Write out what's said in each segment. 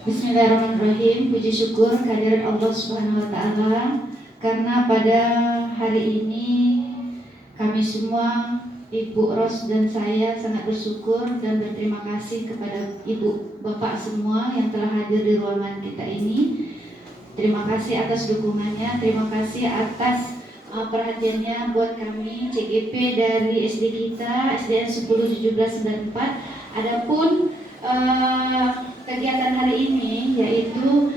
Bismillahirrahmanirrahim. Puji syukur kehadirat Allah Subhanahu wa taala karena pada hari ini kami semua, Ibu Ros dan saya sangat bersyukur dan berterima kasih kepada Ibu Bapak semua yang telah hadir di ruangan kita ini. Terima kasih atas dukungannya, terima kasih atas perhatiannya buat kami CGP dari SD kita, SDN 101794. Adapun kegiatan hari ini yaitu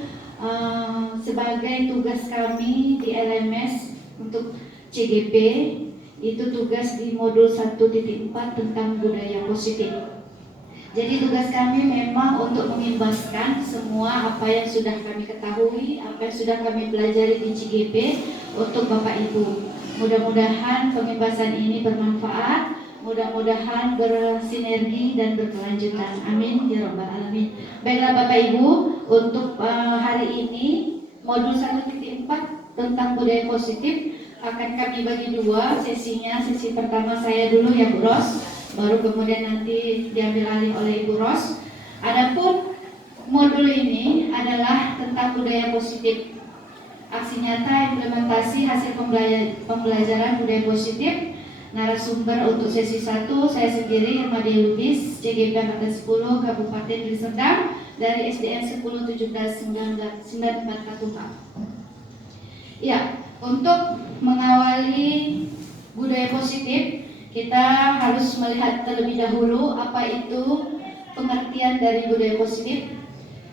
sebagai tugas kami di LMS untuk CGP, itu tugas di modul 1.4 tentang budaya positif. Jadi tugas kami memang untuk mengimbaskan semua apa yang sudah kami ketahui, apa yang sudah kami pelajari di CGP untuk Bapak Ibu. Mudah-mudahan pengimbasan ini bermanfaat, mudah-mudahan bersinergi dan berkelanjutan. Amin ya rabbal alamin. Baiklah Bapak Ibu, untuk hari ini modul 1.4 tentang budaya positif akan kami bagi dua sesinya. Sesi pertama saya dulu ya Bu Ros, baru kemudian nanti diambil alih oleh Ibu Ros. Adapun modul ini adalah tentang budaya positif, aksi nyata implementasi hasil pembelajaran budaya positif. Narasumber untuk sesi 1 saya sendiri, Hermadia Lubis, CGP Angkatan 10 Kabupaten Deli Serdang dari SDN 101794 Katumbang. Ya, untuk mengawali budaya positif, kita harus melihat terlebih dahulu apa itu pengertian dari budaya positif.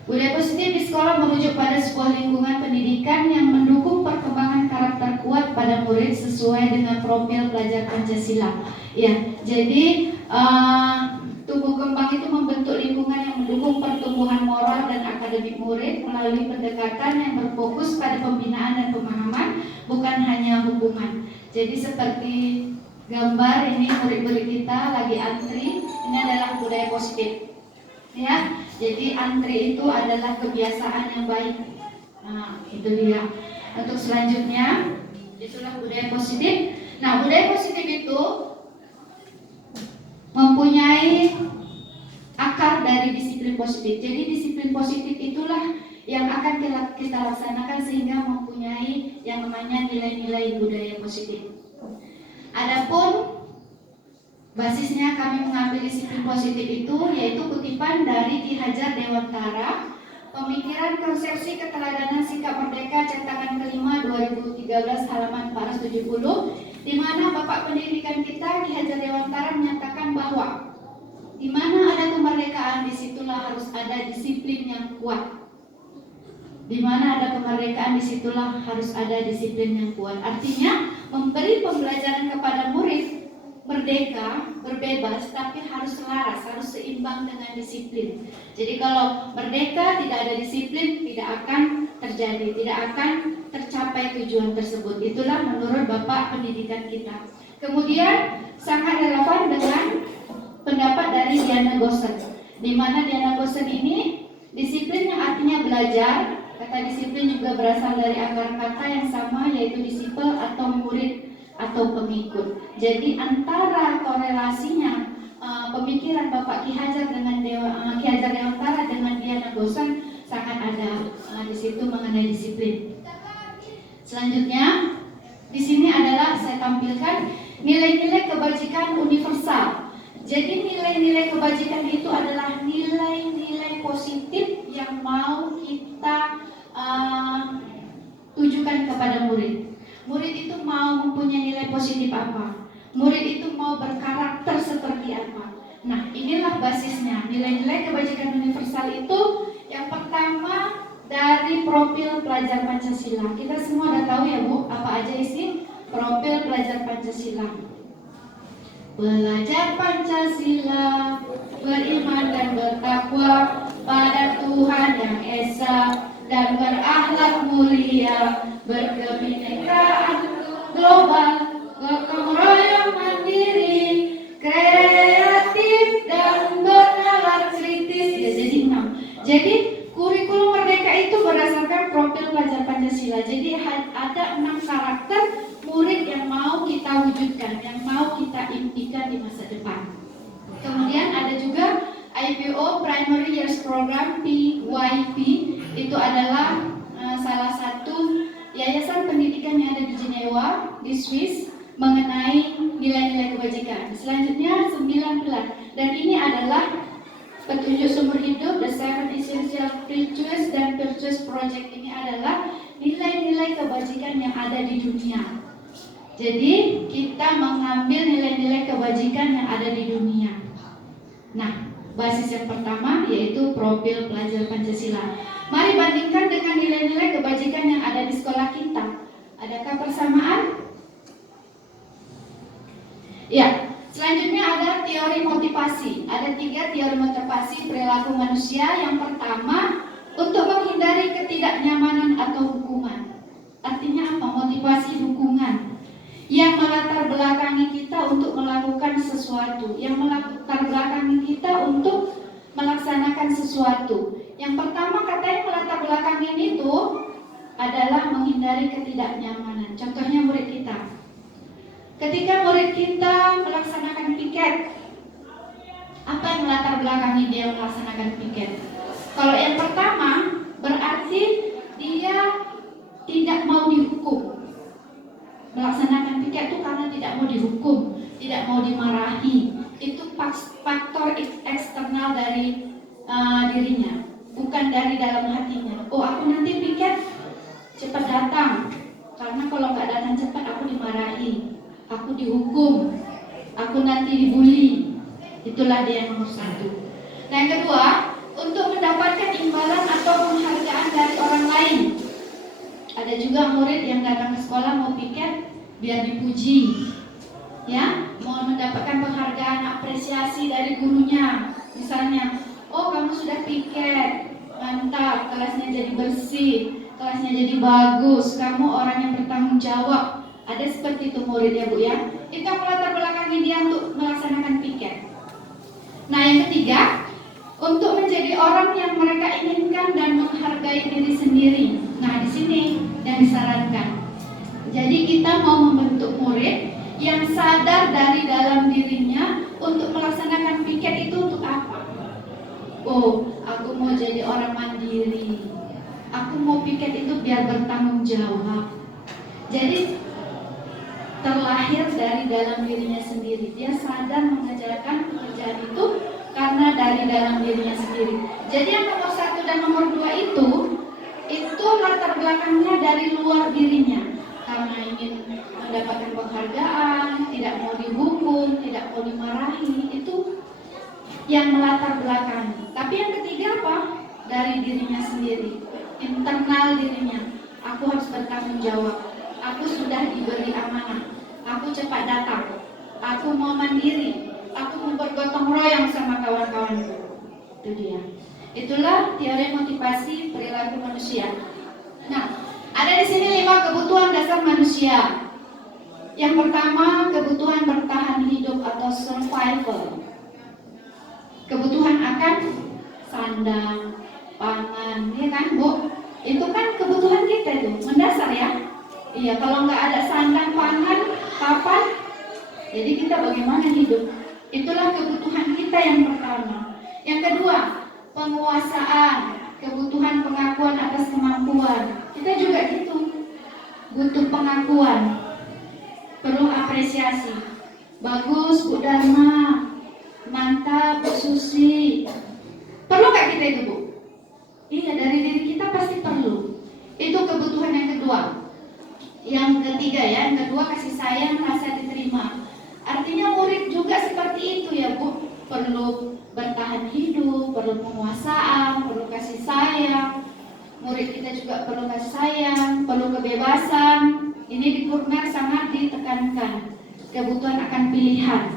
Budaya positif di sekolah merujuk pada sebuah lingkungan pendidikan yang mendukung perkembangan karakter kuat pada murid sesuai dengan profil pelajar Pancasila. Ya, jadi tumbuh kembang itu membentuk lingkungan yang mendukung pertumbuhan moral dan akademik murid melalui pendekatan yang berfokus pada pembinaan dan pemahaman, bukan hanya hukuman. Jadi seperti gambar ini murid-murid kita lagi antri, ini adalah budaya positif. Ya, jadi antri itu adalah kebiasaan yang baik. Nah, itu dia. Untuk selanjutnya, itulah budaya positif. Nah, budaya positif itu mempunyai akar dari disiplin positif. Jadi disiplin positif itulah yang akan kita laksanakan sehingga mempunyai yang namanya nilai-nilai budaya positif. Adapun basisnya kami mengambil disiplin positif itu yaitu kutipan dari Ki Hajar Dewantara, Pemikiran Konsepsi Keteladanan Sikap Merdeka cetakan kelima 2013 halaman 470, di mana Bapak Pendidikan kita Ki Hajar Dewantara menyatakan bahwa di mana ada kemerdekaan disitulah harus ada disiplin yang kuat. Di mana ada kemerdekaan disitulah harus ada disiplin yang kuat. Artinya memberi pembelajaran kepada murid merdeka, berbebas, tapi harus selaras, harus seimbang dengan disiplin. Jadi kalau merdeka tidak ada disiplin, tidak akan terjadi, tidak akan tercapai tujuan tersebut. Itulah menurut Bapak Pendidikan kita. Kemudian sangat relevan dengan pendapat dari Diana Gosen, di mana Diana Gosen ini disiplin yang artinya belajar. Kata disiplin juga berasal dari akar kata yang sama, yaitu disiple atau murid atau pengikut. Jadi antara korelasinya pemikiran Bapak Ki Hajar dengan Ki Hajar Dewantara dengan Diana Gosen sangat ada di situ mengenai disiplin. Selanjutnya di sini adalah saya tampilkan nilai-nilai kebajikan universal. Jadi nilai-nilai kebajikan itu adalah nilai-nilai positif yang mau kita tujukan kepada murid. Murid itu mau mempunyai nilai positif apa? Murid itu mau berkarakter seperti apa? Nah, inilah basisnya. Nilai-nilai kebajikan universal itu yang pertama dari profil pelajar Pancasila. Kita semua udah tahu ya Bu, apa aja isi profil pelajar Pancasila. Pelajar Pancasila beriman dan bertakwa pada Tuhan yang Esa dan berakhlak mulia, berkebinekaan global, gotong royong mandiri, kreatif dan bernalar kritis. Ya, jadi 6. Jadi kurikulum merdeka itu berdasarkan profil pelajar Pancasila. Jadi ada 6 karakter murid yang mau kita wujudkan, yang mau kita impikan di masa depan. Kemudian ada juga IPO Primary Years Program PYP Itu adalah salah satu yayasan pendidikan yang ada di Jenewa, di Swiss, mengenai nilai-nilai kebajikan. Selanjutnya 9. Dan ini adalah petunjuk sumber hidup, The Seven Essential Virtues dan Virtues Project. Ini adalah nilai-nilai kebajikan yang ada di dunia. Jadi kita mengambil nilai-nilai kebajikan yang ada di dunia. Nah, basis yang pertama yaitu profil pelajar Pancasila. Mari bandingkan dengan nilai-nilai kebajikan yang ada di sekolah kita. Adakah persamaan? Ya. Selanjutnya ada teori motivasi. Ada 3 teori motivasi perilaku manusia. Yang pertama, untuk menghindari ketidaknyamanan atau hukuman. Artinya apa? Motivasi dukungan yang melatar belakangi kita untuk melakukan sesuatu, yang melatar belakangi kita untuk melaksanakan sesuatu. Yang pertama katanya melatar belakangin itu adalah menghindari ketidaknyamanan. Contohnya murid kita. Ketika murid kita melaksanakan piket, apa yang melatar belakangi dia melaksanakan piket? Kalau yang pertama, berarti dia tidak mau dihukum. Melaksanakan piket itu karena tidak mau dihukum, tidak mau dimarahi. Itu faktor eksternal dari dirinya, bukan dari dalam hatinya. Oh, aku nanti piket cepat datang, karena kalau nggak datang cepat aku dimarahi, aku dihukum, aku nanti dibully. Itulah dia yang nomor 1. Nah, yang kedua, untuk mendapatkan imbalan atau penghargaan dari orang lain. Ada juga murid yang datang ke sekolah mau piket biar dipuji, ya, mau mendapatkan penghargaan, apresiasi dari gurunya. Misalnya, oh kamu sudah piket, mantap, kelasnya jadi bersih, kelasnya jadi bagus, kamu orang yang bertanggung jawab. Ada seperti itu murid ya Bu ya. Itu yang melatar belakangi dia untuk melaksanakan piket. Nah, yang ketiga, untuk menjadi orang yang mereka inginkan dan menghargai diri sendiri. Nah, di sini yang disarankan. Jadi kita mau membentuk murid yang sadar dari dalam dirinya untuk melaksanakan piket itu untuk apa? Oh, aku mau jadi orang mandiri. Aku mau piket itu biar bertanggung jawab. Jadi terlahir dari dalam dirinya sendiri. Dia sadar mengerjakan pekerjaan itu karena dari dalam dirinya sendiri. Jadi yang nomor 1 dan nomor 2 itu latar belakangnya dari luar dirinya, karena ingin mendapatkan penghargaan, tidak mau dihukum, tidak mau dimarahi. Itu yang melatar belakangi. Tapi yang ketiga apa? Dari dirinya sendiri, internal dirinya. Aku harus bertanggung jawab. Aku sudah diberi amanah. Aku cepat datang. Aku mau mandiri. Aku mau bergotong royong sama kawan-kawanku. Itu dia. Itulah teori motivasi perilaku manusia. Nah, ada di sini 5 kebutuhan dasar manusia. Yang pertama, kebutuhan bertahan hidup atau survival. Kebutuhan akan sandang, pangan, ya kan Bu? Itu kan kebutuhan kita itu, mendasar ya. Iya, kalau nggak ada sandang, pangan, kapan? Jadi kita bagaimana hidup? Itulah kebutuhan kita yang pertama. Yang kedua, penguasaan, kebutuhan pengakuan atas kemampuan. Kita juga gitu, butuh pengakuan, perlu apresiasi. Bagus Bu Dharma, mantap Bu Susi. Perlu nggak kita itu Bu? Iya, dari diri kita pasti perlu. Itu kebutuhan yang kedua. Yang ketiga ya, yang kedua kasih sayang, rasa diterima. Artinya murid juga seperti itu ya Bu. Perlu bertahan hidup, perlu penguasaan, perlu kasih sayang. Murid kita juga perlu kasih sayang, perlu kebebasan. Ini di Kurmer sangat ditekankan. Kebutuhan akan pilihan.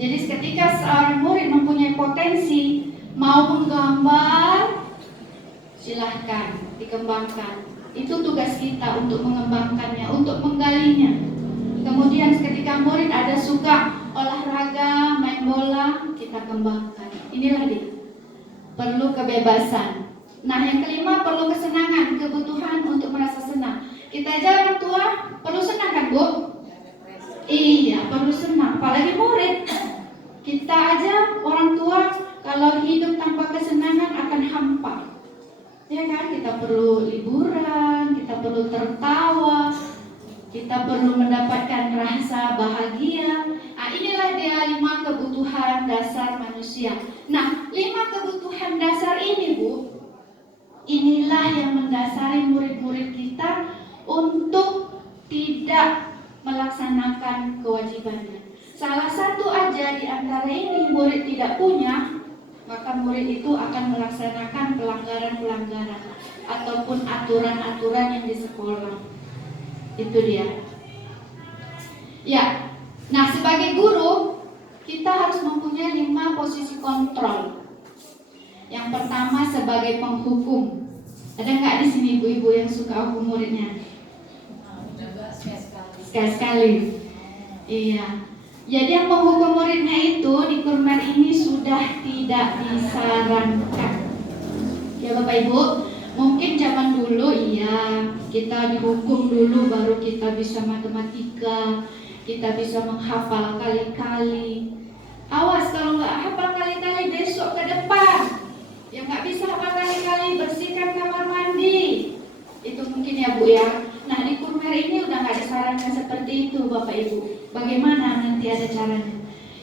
Jadi ketika seorang murid mempunyai potensi, mau menggambar, silahkan dikembangkan. Itu tugas kita untuk mengembangkannya, untuk menggalinya. Kemudian ketika murid ada suka olahraga, main bola, kita kembangkan. Inilah dia. Perlu kebebasan. Nah, yang kelima perlu kesenangan, kebutuhan untuk merasa senang. Kita aja orang tua perlu senang kan Bu? Iya, perlu senang. Apalagi murid. Kita aja orang tua kalau hidup tanpa kesenangan akan hampa. Ya kan, kita perlu liburan, kita perlu tertawa, kita perlu mendapatkan rasa bahagia. Nah, inilah dia 5 kebutuhan dasar manusia. Nah, 5 kebutuhan dasar ini, Bu, inilah yang mendasari murid-murid kita untuk tidak melaksanakan kewajibannya. Salah satu aja di antara ini murid tidak punya, maka murid itu akan melaksanakan pelanggaran-pelanggaran ataupun aturan-aturan yang di sekolah. Itu dia. Ya. Nah, sebagai guru kita harus mempunyai 5 posisi kontrol. Yang pertama sebagai penghukum. Ada nggak di sini ibu-ibu yang suka hukum muridnya? Sekali. Iya. Jadi yang menghukum muridnya itu di kurmer ini sudah tidak disarankan. Ya Bapak Ibu, mungkin zaman dulu iya kita dihukum dulu baru kita bisa matematika, kita bisa menghafal kali-kali. Awas kalau nggak hafal kali-kali besok ke depan, yang nggak bisa hafal kali-kali bersihkan kamar mandi. Itu mungkin ya Bu ya. Nah di kurmer ini udah nggak disarankan seperti itu Bapak Ibu. Bagaimana nanti ada caranya?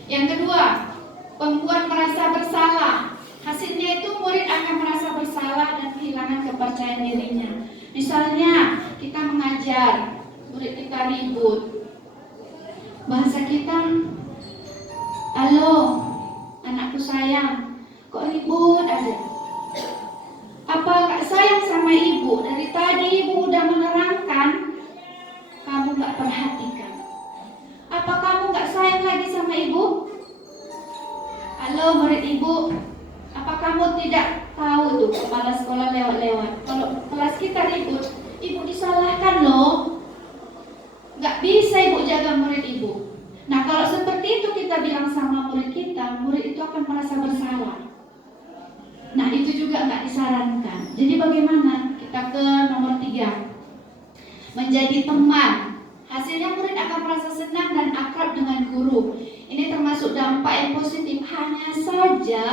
Yang kedua, membuat merasa bersalah. Hasilnya itu murid akan merasa bersalah dan kehilangan kepercayaan dirinya. Misalnya kita mengajar, murid kita ribut. Bahasa kita, halo anakku sayang, kok ribut aja? Apa gak sayang sama ibu? Dari tadi ibu udah menerangkan, kamu gak perhatikan. Apa kamu gak sayang lagi sama ibu? Halo murid ibu, apa kamu tidak tahu tuh kepala sekolah lewat-lewat? Kalau kelas kita ribut, ibu disalahkan loh. Gak bisa ibu jaga murid ibu. Nah kalau seperti itu kita bilang sama murid kita, murid itu akan merasa bersalah. Nah itu juga gak disarankan. Jadi bagaimana? Kita ke nomor 3, menjadi teman. Hasilnya murid akan merasa senang dan akrab dengan guru. Ini termasuk dampak yang positif. Hanya saja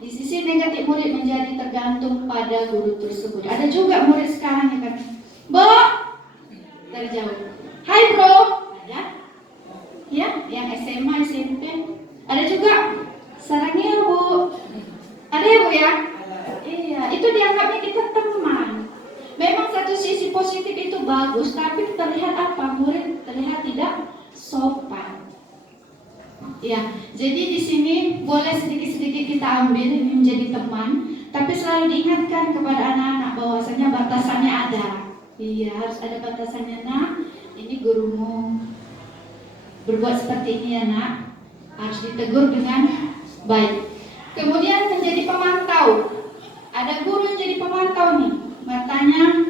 di sisi negatif murid menjadi tergantung pada guru tersebut. Ada juga murid sekarang yang kata, Bo, dari jauh, hai bro, ada? Ya, yang SMA, SMP. Ada juga, sarangnya Bu. Ada ya Bu ya? Iya, itu dianggapnya kita teman. Memang satu sisi positif itu bagus, tapi terlihat apa? Murid terlihat tidak sopan. Ya, jadi di sini boleh sedikit-sedikit kita ambil ini menjadi teman, tapi selalu diingatkan kepada anak-anak bahwasanya batasannya ada. Iya, harus ada batasannya nak. Ini gurumu berbuat seperti ini ya nak, harus ditegur dengan baik. Kemudian menjadi pemantau. Ada guru yang jadi pemantau nih. Matanya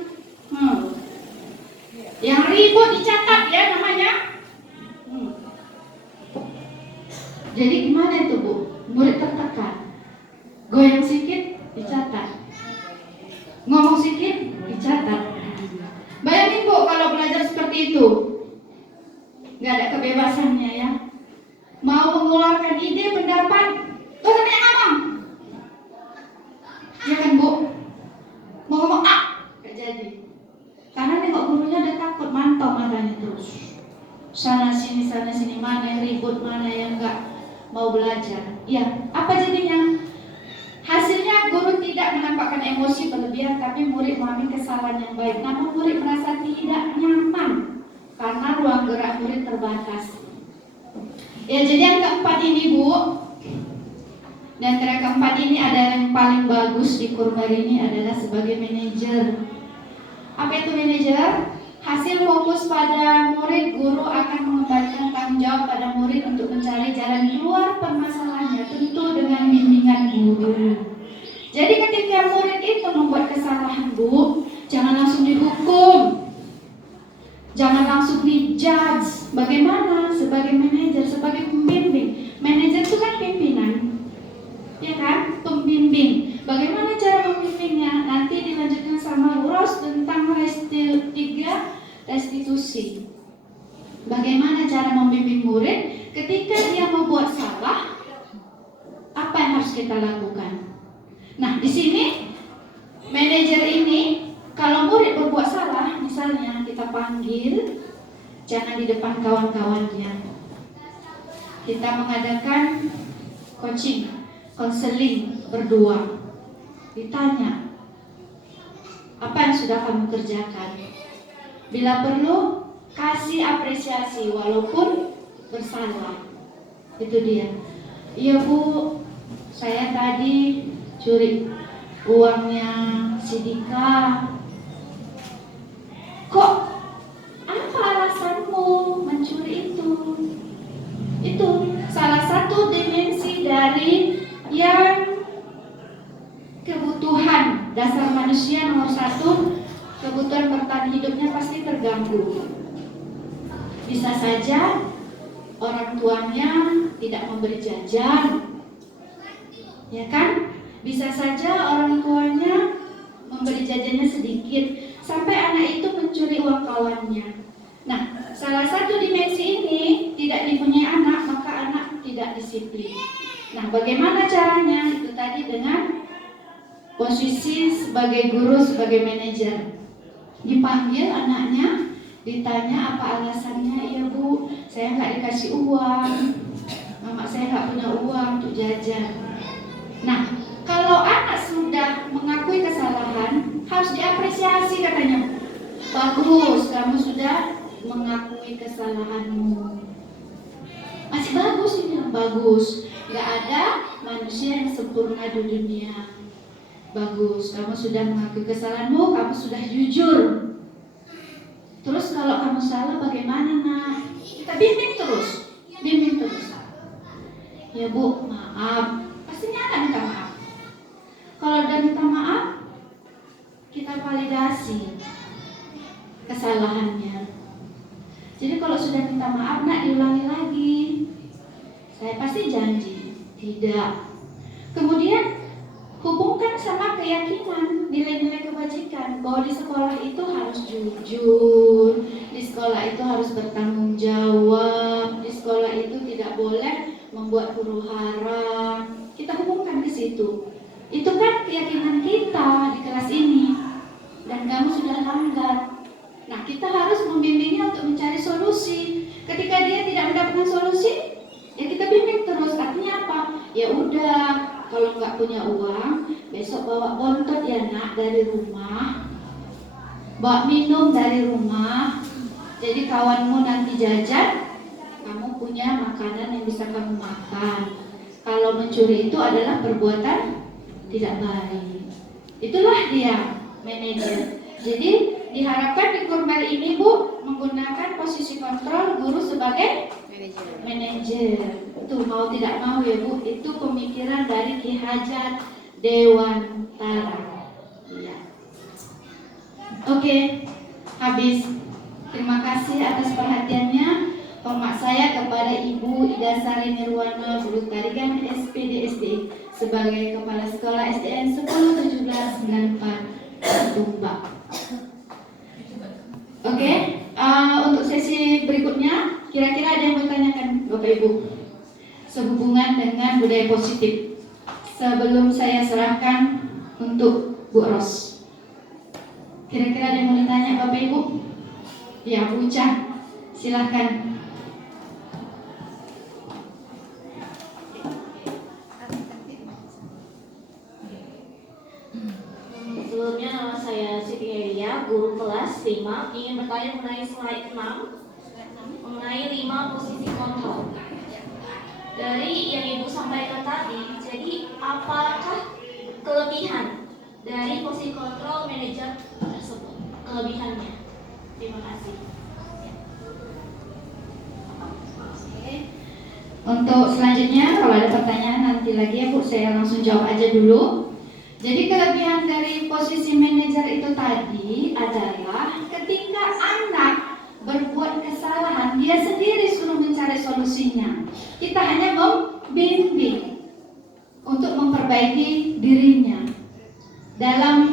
yang ribut dicatat ya namanya. Jadi gimana itu Bu? Murid tertekan. Goyang sedikit dicatat. Ngomong sedikit dicatat. Bayangin Bu kalau belajar seperti itu. Gak ada kebebasannya ya. Mau mengeluarkan ide, pendapat, gak usah banyak ngomong. Ya kan Bu? Mau ngomong gak jadi. Karena nengok gurunya udah takut, mantau matanya terus. Sana sini, mana yang ribut, mana yang gak mau belajar. Ya, apa jadinya? Hasilnya guru tidak menampakkan emosi berlebihan, tapi murid memahami kesalahan yang baik. Namun murid merasa tidak nyaman karena ruang gerak murid terbatas. Ya, jadi yang keempat ini Bu, dan antara keempat ini ada yang paling bagus di kurmer ini adalah sebagai manajer. Apa itu manajer? Hasil fokus pada murid, guru akan mengembalikan tanggung jawab pada murid untuk mencari jalan keluar permasalahannya, tentu dengan bimbingan guru. Jadi ketika murid itu membuat kesalahan Bu, jangan langsung dihukum, jangan langsung dijudge. Bagaimana? Sebagai manajer, sebagai pembimbing. Manajer itu kan pimpinan, ya kan? Pembimbing. Bagaimana cara membimbingnya? Nanti dilanjutkan sama Uros tentang restitusi. Bagaimana cara membimbing murid ketika dia membuat salah? Apa yang harus kita lakukan? Nah, di sini manajer ini murid berbuat salah, misalnya kita panggil, jangan di depan kawan-kawannya. Kita mengadakan coaching, konseling berdua. Ditanya, apa yang sudah kamu kerjakan? Bila perlu, kasih apresiasi walaupun bersalah. Itu dia. Iya Bu, saya tadi curi uangnya si Dika. Kok apa alasanmu mencuri itu? Itu salah satu dimensi dari yang kebutuhan dasar manusia nomor satu, kebutuhan bertahan hidupnya pasti terganggu. Bisa saja orang tuanya tidak memberi jajan, ya kan? Bisa saja orang tuanya memberi jajannya sedikit, sampai anak itu mencuri uang kawannya. Nah, salah satu dimensi ini tidak dipunyai anak, maka anak tidak disiplin. Nah, bagaimana caranya? Itu tadi dengan posisi sebagai guru, sebagai manajer. Dipanggil anaknya, ditanya apa alasannya. Iya Bu, saya nggak dikasih uang, mama saya nggak punya uang untuk jajan. Nah, kalau anak sudah mengakui kesalahan, harus diapresiasi katanya. Bagus, kamu sudah mengakui kesalahanmu. Masih bagus ini, bagus. Gak ada manusia yang sempurna di dunia. Bagus, kamu sudah mengakui kesalahanmu, kamu sudah jujur. Terus kalau kamu salah bagaimana nak? Kita bimbing terus, bimbing terus. Ya Bu, maaf. Pastinya akan minta maaf. Kalau udah minta maaf, kita validasi kesalahannya. Jadi kalau sudah minta maaf, nak diulangi lagi. Saya pasti janji, tidak. Kemudian hubungkan sama keyakinan, nilai-nilai kebajikan, bahwa di sekolah itu harus jujur, di sekolah itu harus bertanggung jawab, di sekolah itu tidak boleh membuat huru hara. Kita hubungkan ke situ. Itu kan keyakinan kita di kelas ini, dan kamu sudah langgar. Nah, kita harus membimbingnya untuk mencari solusi. Ketika dia tidak mendapatkan solusi, ya kita bimbing terus. Artinya apa? Ya udah, kalau nggak punya uang, besok bawa bontot ya nak dari rumah, bawa minum dari rumah. Jadi kawanmu nanti jajan, kamu punya makanan yang bisa kamu makan. Kalau mencuri itu adalah perbuatan tidak baik. Itulah dia manajer. Jadi diharapkan di Kurmer ini Bu menggunakan posisi kontrol guru sebagai manajer. Itu mau tidak mau ya Bu, itu pemikiran dari Ki Hajar Dewantara. Ya. Oke, habis. Terima kasih atas perhatiannya. Hormat saya kepada Ibu Ida Sari Nirwana Bulu Tarigan SPDSD sebagai Kepala Sekolah SDN 101794 Tumbak. Oke, untuk sesi berikutnya, kira-kira ada yang mau ditanyakan Bapak Ibu sehubungan dengan budaya positif sebelum saya serahkan untuk Bu Ros. Kira-kira ada yang mau ditanya Bapak Ibu? Ya, Bu Uca, silahkan. Sebelumnya nama saya Siti Elia, guru kelas 5, ingin bertanya mengenai slide 6 mengenai 5 posisi kontrol. Dari yang Ibu sampaikan tadi, jadi apakah kelebihan dari posisi kontrol manajer tersebut? Kelebihannya. Terima kasih. Untuk selanjutnya, kalau ada pertanyaan nanti lagi ya Bu, saya langsung jawab aja dulu. Jadi kelebihan dari posisi manajer itu tadi adalah ketika anak berbuat kesalahan, dia sendiri suruh mencari solusinya. Kita hanya membimbing untuk memperbaiki dirinya. Dalam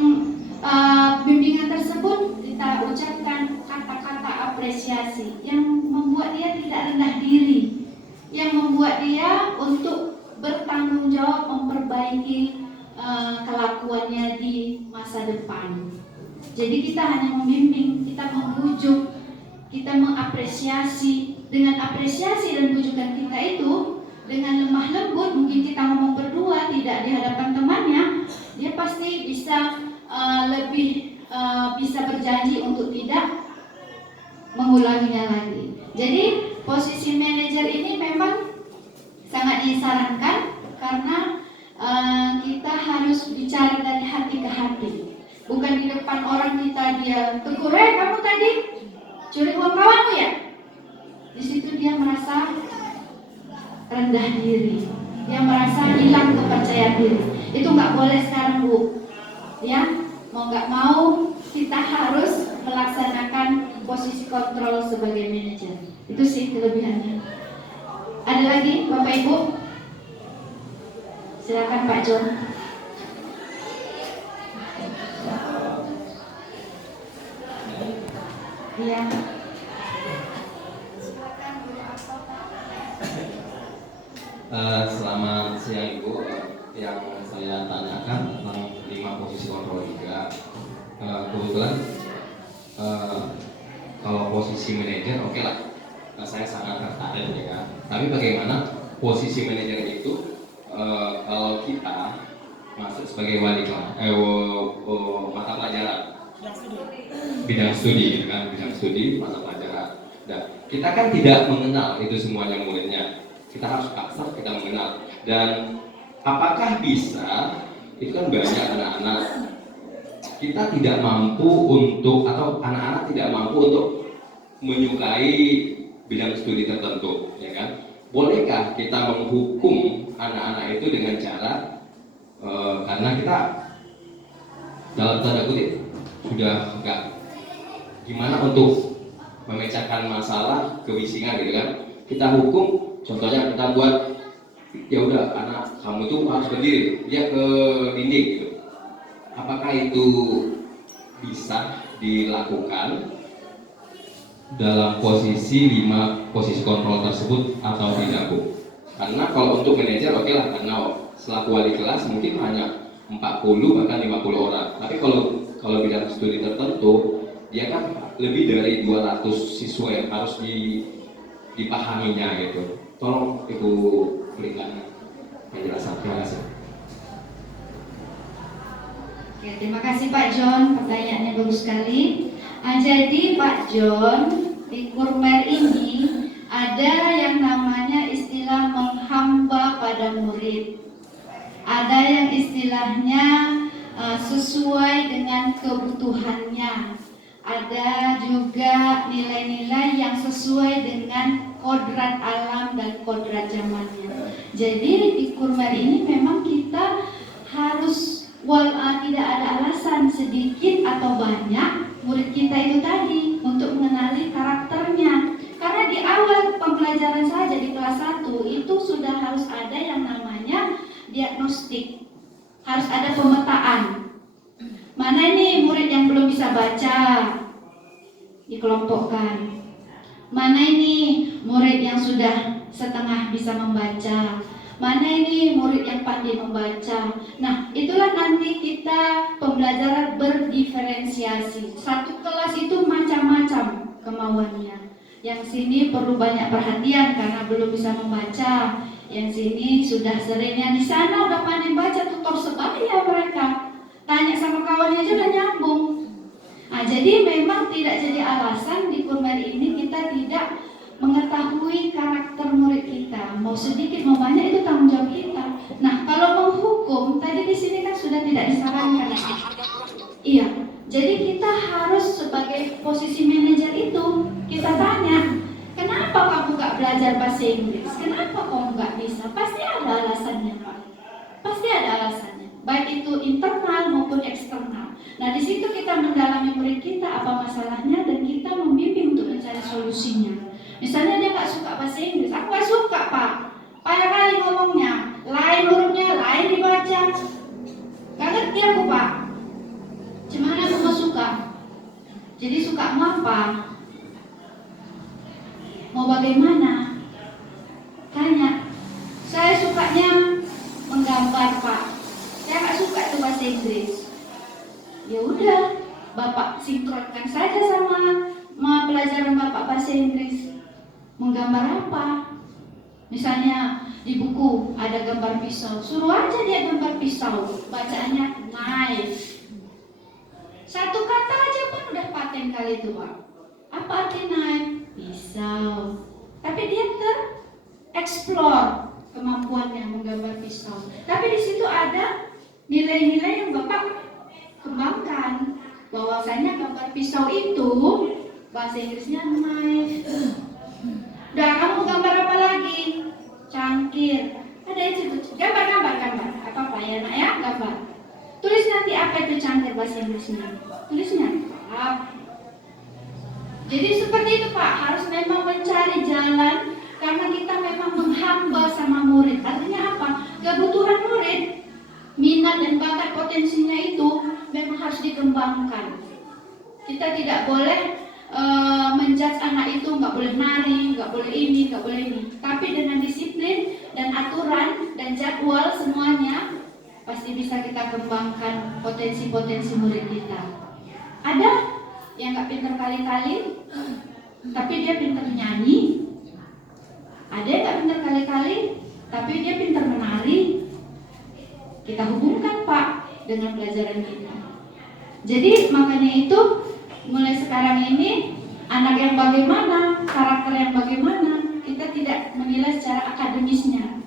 bimbingan tersebut kita ucapkan kata-kata apresiasi yang membuat dia tidak rendah diri, yang membuat dia untuk bertanggung jawab memperbaiki kelakuannya di masa depan. Jadi kita hanya membimbing, kita membujuk, kita mengapresiasi. Dengan apresiasi dan bujukan kita itu, dengan lemah lembut, mungkin kita ngomong berdua tidak di hadapan temannya, dia pasti bisa lebih bisa berjanji untuk tidak mengulanginya lagi. Jadi posisi manajer ini memang sangat disarankan karena kita harus bicara dari hati ke hati, bukan di depan orang kita dia tegur, kamu tadi curi uang kawanmu ya. Di situ dia merasa rendah diri, dia merasa hilang kepercayaan diri. Itu nggak boleh sekarang, Bu. Ya, mau nggak mau kita harus melaksanakan posisi kontrol sebagai manajer. Itu sih kelebihannya. Ada lagi, Bapak Ibu? Silakan Pak John. Iya. Selamat siang Ibu. Yang saya tanyakan tentang 5 posisi kontrol 3. Kebetulan kalau posisi manajer oke lah, saya sangat tertarik ya kan. Tapi bagaimana posisi manajer itu kalau kita masuk sebagai wali kelas, mata pelajaran bidang studi kan, bidang studi mata pelajaran. Dan kita kan tidak mengenal itu semuanya muridnya. Kita harus paksa kita mengenal. Dan apakah bisa, itu kan banyak anak-anak kita tidak mampu untuk, atau anak-anak tidak mampu untuk menyukai bidang studi tertentu, ya kan? Bolehkah kita menghukum anak-anak itu dengan cara karena kita dalam tanda kutip sudah enggak gimana untuk memecahkan masalah kebisingan gitu kan? Kita hukum, contohnya kita buat ya udah anak kamu tuh harus berdiri, dia ke dinding gitu. Apakah itu bisa dilakukan dalam posisi 5 posisi kontrol tersebut atau tidak, Bu? Karena kalau untuk manajer oke lah, karena selaku wali kelas mungkin hanya 40 bahkan 50 orang. Tapi kalau bidang studi tertentu dia kan lebih dari 200 siswa yang harus dipahaminya gitu. Tolong Ibu berikan penjelasan. Terima kasih. Oke, terima kasih Pak John, pertanyaannya bagus sekali. Jadi Pak John, di Kurmer ini ada yang namanya istilah menghamba pada murid. Ada yang istilahnya sesuai dengan kebutuhannya. Ada juga nilai-nilai yang sesuai dengan kodrat alam dan kodrat zamannya. Jadi di Kurmer ini memang kita harus tidak ada alasan sedikit atau banyak murid kita itu tadi untuk mengenali karakternya. Karena di awal pembelajaran saja di kelas 1 itu sudah harus ada yang namanya diagnostik. Harus ada pemetaan. Mana ini murid yang belum bisa baca? Dikelompokkan. Mana ini murid yang sudah setengah bisa membaca? Mana ini murid yang pandai membaca? Nah, itulah nanti kita pembelajaran berdiferensiasi. Satu kelas itu macam-macam kemauannya. Yang sini perlu banyak perhatian karena belum bisa membaca. Yang sini sudah sering, yang di sana udah pandai baca, tutor sebaya mereka. Tanya sama kawannya aja udah nyambung. Nah, jadi memang tidak jadi alasan di Kurmer ini kita tidak mengetahui karakter murid kita. Mau sedikit mau banyak itu tanggung jawab kita. Nah, kalau menghukum tadi di sini kan sudah tidak disarankan. Iya. Jadi kita harus sebagai posisi manajer itu kita tanya, kenapa kamu nggak belajar bahasa Inggris? Kenapa kamu nggak bisa? Pasti ada alasannya, Pak. Pasti ada alasannya. Baik itu internal maupun eksternal. Nah, di situ kita mendalami murid kita apa masalahnya dan kita membimbing untuk mencari solusinya. Misalnya dia nggak suka bahasa Inggris, aku nggak suka Pak, payah kali ngomongnya, lain hurufnya, lain dibaca, nggak ngerti aku Pak. Gimana aku nggak suka? Jadi suka apa? Mau bagaimana? Tanya. Saya sukanya menggambar Pak. Saya nggak suka itu bahasa Inggris. Ya udah, Bapak sinkronkan saja sama pelajaran Bapak bahasa Inggris. Menggambar apa? Misalnya di buku ada gambar pisau, suruh aja dia gambar pisau, bacaannya knife. Satu kata aja pun udah paten kali itu, Pak. Apa arti knife? Pisau. Tapi dia explore kemampuannya menggambar pisau. Tapi di situ ada nilai-nilai yang Bapak kembangkan. Bahwasanya gambar pisau itu bahasa Inggrisnya knife. Udah, kamu gambar apa lagi? Cangkir. Ada itu gambar. Apa ya nak ya, gambar. Tulis nanti apa itu cangkir bahasa Inggrisnya. Tulisnya apa? Jadi seperti itu Pak, harus memang mencari jalan karena kita memang menghamba sama murid. Artinya apa? Kebutuhan murid, minat dan bakat potensinya itu memang harus dikembangkan. Kita tidak boleh menjudge anak itu nggak boleh nari, nggak boleh ini, nggak boleh ini. Tapi dengan disiplin dan aturan dan jadwal semuanya pasti bisa kita kembangkan potensi-potensi murid kita. Ada yang nggak pintar kali-kali, tapi dia pintar nyanyi. Ada yang nggak pintar kali-kali, tapi dia pintar menari. Kita hubungkan Pak dengan pelajaran kita. Jadi makanya itu mulai sekarang ini anak yang bagaimana, karakter yang bagaimana, kita tidak menilai secara akademisnya,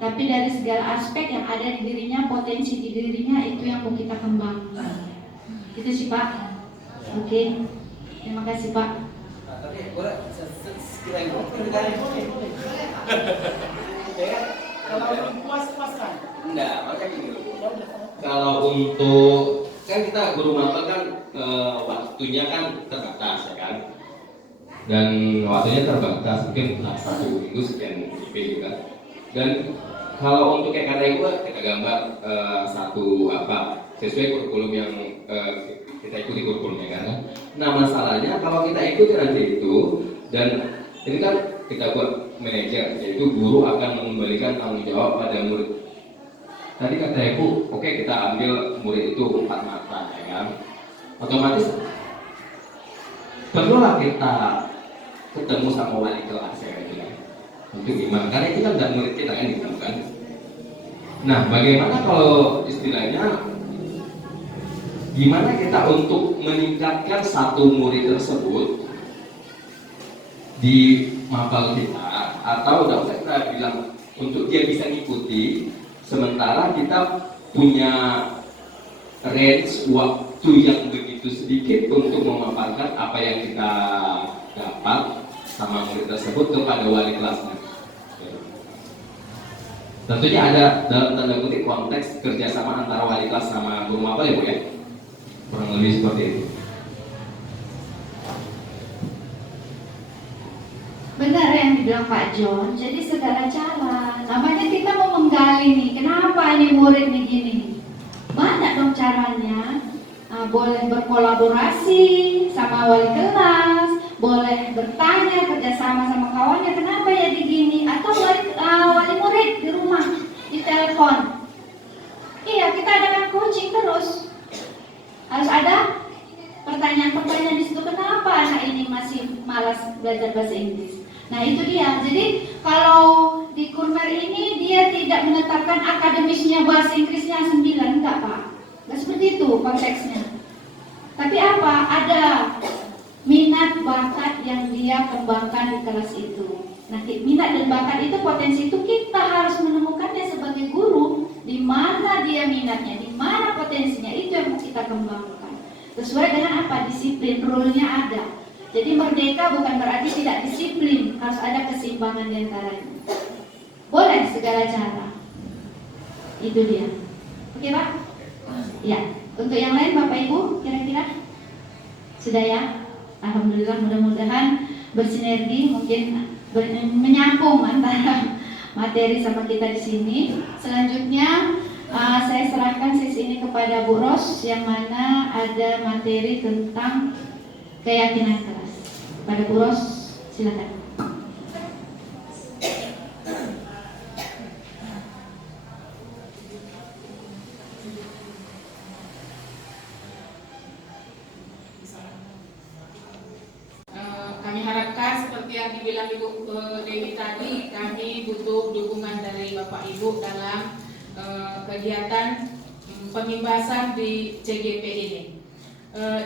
tapi dari segala aspek yang ada di dirinya, potensi di dirinya itu yang mau kita kembangkan. Itu sih Pak. Oke, terima kasih Pak. Tapi boleh sekiranya kalau puas-puasan enggak, makanya gini loh. Kalau untuk kan kita guru mapel kan waktunya kan terbatas ya kan, dan waktunya terbatas mungkin satu minggu sekian IP juga. Dan kalau untuk kayak kata gue kita gambar satu apa sesuai kurikulum yang kita ikuti kurikulumnya kan. Nah masalahnya kalau kita ikuti nanti itu, dan ini kan kita buat manajer, yaitu guru akan mengembalikan tanggung jawab pada murid. Tadi kata ibu, oke kita ambil murid itu 4 mata, ya kan? Otomatis perlulah kita ketemu sama wali kelas ya kan? Untuk gimana? Karena itu kan tidak murid kita kan? Nah, bagaimana kalau istilahnya gimana kita untuk meningkatkan satu murid tersebut di mapel kita, atau dapat kita bilang untuk dia bisa ngikuti, sementara kita punya range waktu yang begitu sedikit untuk memaparkan apa yang kita dapat sama murid tersebut kepada wali kelasnya. Tentunya ada dalam tanda kutip konteks kerjasama antara wali kelas sama guru mapel ya Bu ya, kurang lebih seperti itu. Benar yang dibilang Pak John, jadi segala cara. Namanya kita mau menggali nih, kenapa ini murid nih gini? Banyak dong caranya. Boleh berkolaborasi sama wali kelas, boleh bertanya kerjasama sama kawannya, kenapa ya begini? Atau wali murid di rumah, di telepon. Iya, kita adakan coaching terus. Harus ada pertanyaan-pertanyaan di situ, kenapa anak ini masih malas belajar bahasa Inggris? Nah itu dia, jadi kalau di Kurmer ini dia tidak menetapkan akademisnya bahasa Inggrisnya 9, enggak Pak, enggak seperti itu konteksnya. Tapi apa? Ada minat bakat yang dia kembangkan di kelas itu. Nah minat dan bakat itu, potensi itu kita harus menemukannya sebagai guru. Di mana dia minatnya, di mana potensinya, itu yang kita kembangkan. Sesuai dengan apa? Disiplin, rule-nya ada. Jadi merdeka bukan berarti tidak disiplin, harus ada keseimbangan di antaranya. Boleh segala cara. Itu dia. Oke Pak? Ya. Untuk yang lain Bapak Ibu kira-kira sudah ya? Alhamdulillah, mudah-mudahan bersinergi, mungkin menyambung antara materi sama kita di sini. Selanjutnya saya serahkan sesi ini kepada Bu Ros, yang mana ada materi tentang keyakinan keras. Pada Bu Ros, silakan. Kami harapkan seperti yang dibilang Ibu Dewi tadi, kami butuh dukungan dari Bapak Ibu dalam kegiatan pengimbasan di CGP ini.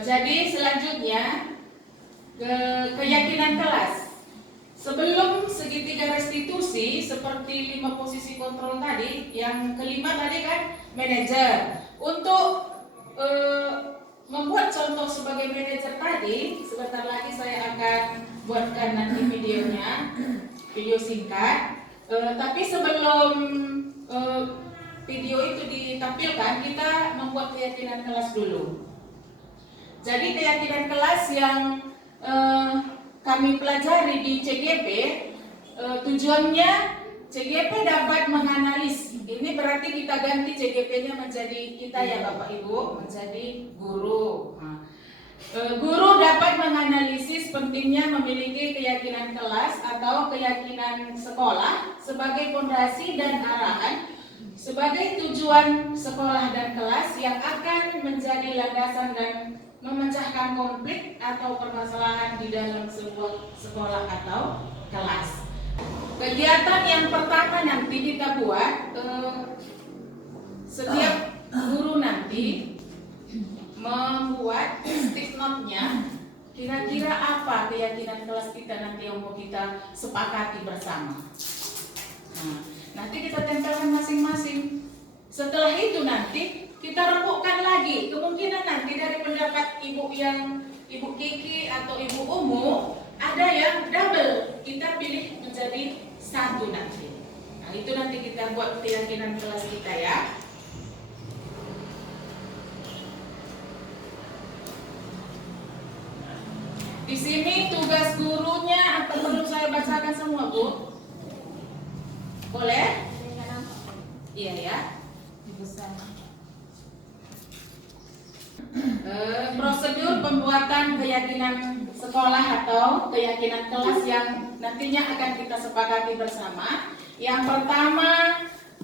Jadi selanjutnya keyakinan kelas. Sebelum segitiga restitusi seperti 5 posisi kontrol tadi, yang kelima tadi kan manajer. Untuk membuat contoh sebagai manajer tadi, sebentar lagi saya akan buatkan nanti videonya, video singkat. Tapi sebelum video itu ditampilkan, kita membuat keyakinan kelas dulu. Jadi keyakinan kelas yang kami pelajari di CGP, tujuannya CGP dapat menganalisis. Ini berarti kita ganti CGP-nya menjadi kita ya Bapak Ibu, menjadi guru. Guru dapat menganalisis pentingnya memiliki keyakinan kelas atau keyakinan sekolah sebagai fondasi dan arahan sebagai tujuan sekolah dan kelas yang akan menjadi landasan dan memecahkan konflik atau permasalahan di dalam sebuah sekolah atau kelas. Kegiatan yang pertama nanti kita buat, setiap guru nanti membuat stick note-nya, kira-kira apa keyakinan kelas kita nanti yang mau kita sepakati bersama. Nah, nanti kita tempelkan masing-masing. Setelah itu nanti kita rembukkan lagi. Kemungkinan nanti dari pendapat Ibu Kiki atau Ibu Umu ada yang double. Kita pilih menjadi satu nanti. Nah, itu nanti kita buat keyakinan kelas kita ya. Di sini tugas gurunya atau perlu saya bacakan semua, Bu? Boleh? Iya ya. Prosedur pembuatan keyakinan sekolah atau keyakinan kelas yang nantinya akan kita sepakati bersama. Yang pertama,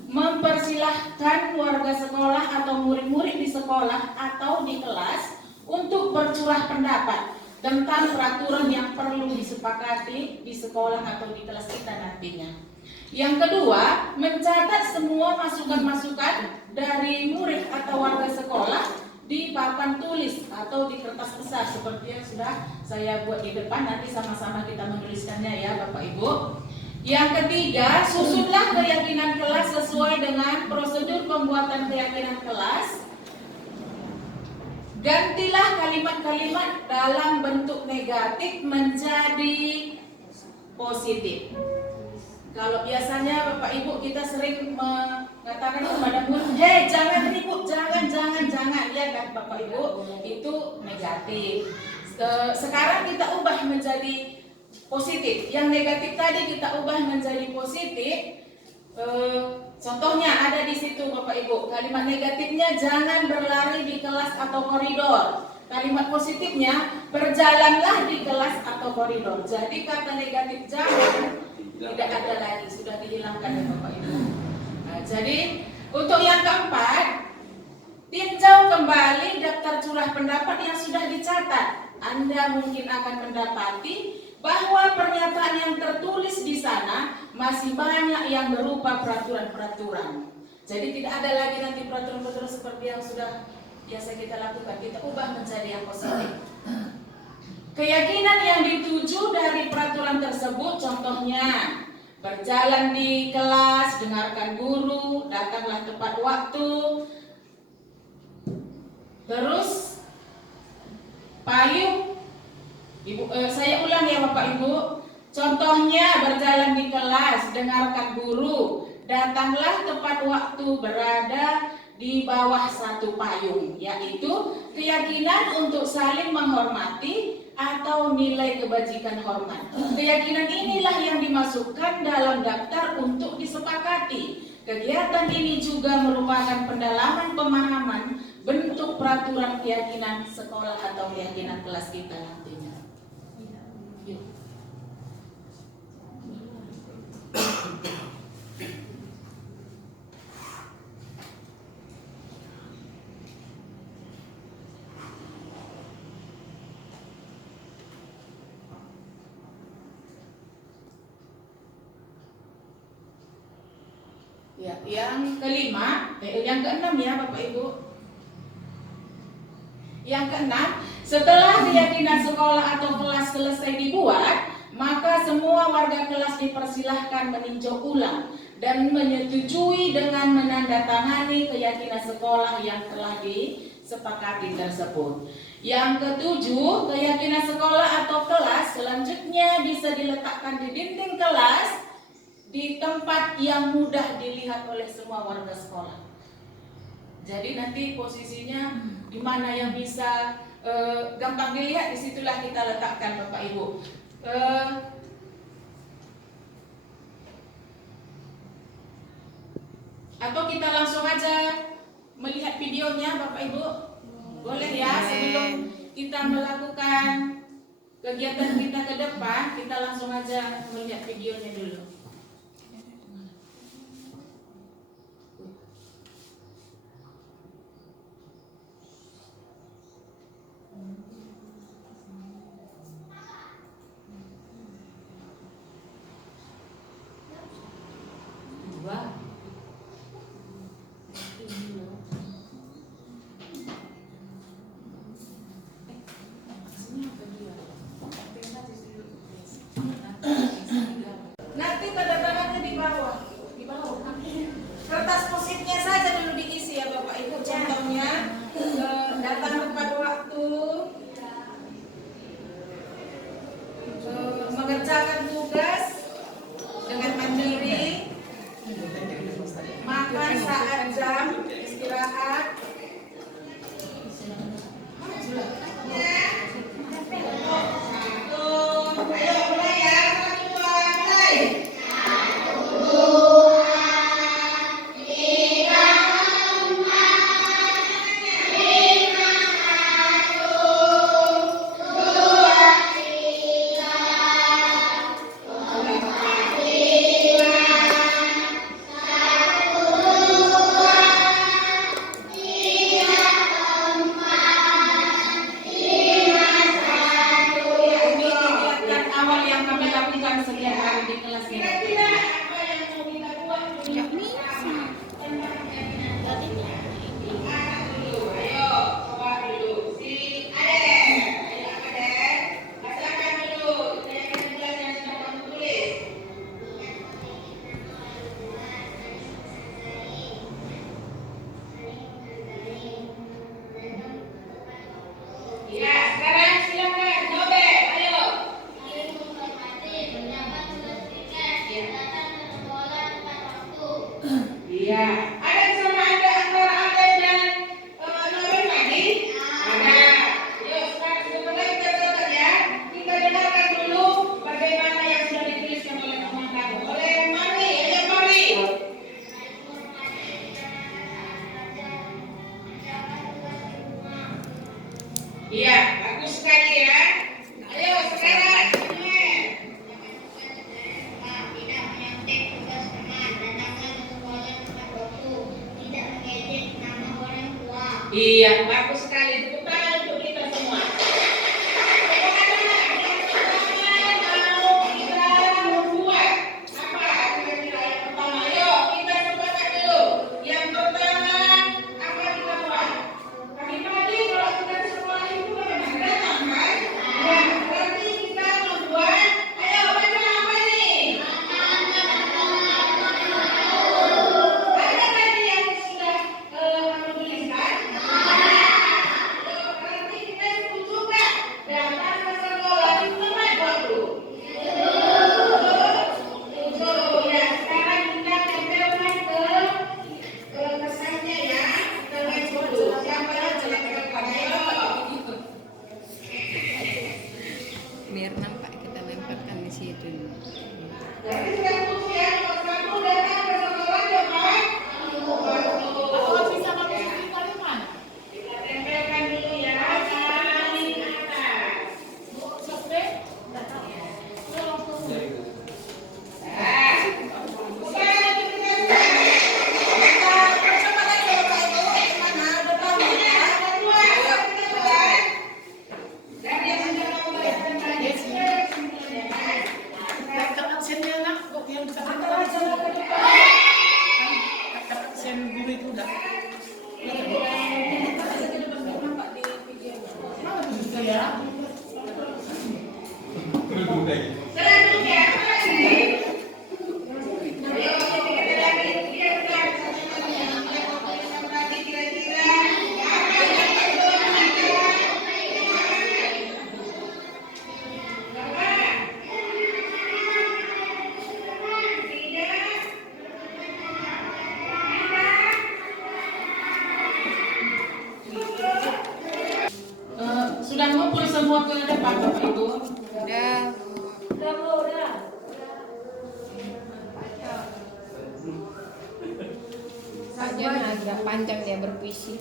mempersilahkan warga sekolah atau murid-murid di sekolah atau di kelas untuk bercurah pendapat tentang peraturan yang perlu disepakati di sekolah atau di kelas kita nantinya. Yang kedua, mencatat semua masukan-masukan dari murid atau warga sekolah di papan tulis atau di kertas besar seperti yang sudah saya buat di depan. Nanti sama-sama kita menuliskannya ya Bapak Ibu. Yang ketiga, susunlah keyakinan kelas sesuai dengan prosedur pembuatan keyakinan kelas. Gantilah kalimat-kalimat dalam bentuk negatif menjadi positif. Kalau biasanya Bapak Ibu kita sering mengatakan kepada murid, "Hei, jangan ribut, jangan, ya kan Bapak Ibu, itu negatif." Sekarang kita ubah menjadi positif. Yang negatif tadi kita ubah menjadi positif. Contohnya ada di situ Bapak Ibu. Kalimat negatifnya jangan berlari di kelas atau koridor. Kalimat positifnya berjalanlah di kelas atau koridor. Jadi kata negatif jangan tidak ada lagi, sudah dihilangkan ya Bapak Ibu. Nah, jadi untuk yang keempat, tinjau kembali daftar curah pendapat yang sudah dicatat. Anda mungkin akan mendapati bahwa pernyataan yang tertulis di sana masih banyak yang berupa peraturan-peraturan. Jadi tidak ada lagi nanti peraturan-peraturan seperti yang sudah biasa kita lakukan. Kita ubah menjadi yang positif. Keyakinan yang dituju dari peraturan tersebut contohnya berjalan di kelas, dengarkan guru, datanglah tepat waktu. Terus payung. Saya ulang ya Bapak Ibu. Contohnya berjalan di kelas, dengarkan guru, datanglah tepat waktu, berada di bawah satu payung, yaitu keyakinan untuk saling menghormati atau nilai kebajikan hormat. Keyakinan inilah yang dimasukkan dalam daftar untuk disepakati. Kegiatan ini juga merupakan pendalaman pemahaman bentuk peraturan keyakinan sekolah atau keyakinan kelas kita nantinya. Yuk. Ya, yang keenam ya Bapak Ibu. Yang keenam, setelah keyakinan sekolah atau kelas selesai dibuat, maka semua warga kelas dipersilahkan meninjau ulang dan menyetujui dengan menandatangani keyakinan sekolah yang telah disepakati tersebut. Yang ketujuh, keyakinan sekolah atau kelas selanjutnya bisa diletakkan di dinding kelas di tempat yang mudah dilihat oleh semua warga sekolah. Jadi nanti posisinya di mana yang bisa gampang dilihat, disitulah kita letakkan Bapak Ibu. Atau kita langsung aja melihat videonya Bapak Ibu. Boleh ya, sebelum kita melakukan kegiatan kita ke depan, kita langsung aja melihat videonya dulu. Nanti tanda tangannya di bawah. Kertas positnya saja dulu diisi ya Bapak Ibu. Contohnya datang tepat waktu, mengerjakan tugas dengan mandiri, makan saat jam istirahat. Iya, bagus sekali ya. Ayo sekarang. Tidak menyontek tugas teman, datanglah ke sekolah tepat waktu, tidak mengejek nama orang tua. Iya, bagus sekali. Tepuk tangan untuk kita semua. Biar nampak kita lemparkan di situ. Jadi sudah tutup ya, nomor 1 datang ke sekolah ya Pak. Kalau bisa pakai kalimat, kita tempelkan dulu ya, paling atas. Sampai ya. Sudah ngumpul semua ke depan Bapak Ibu? Udah. Sajian agak panjang dia berpuisi.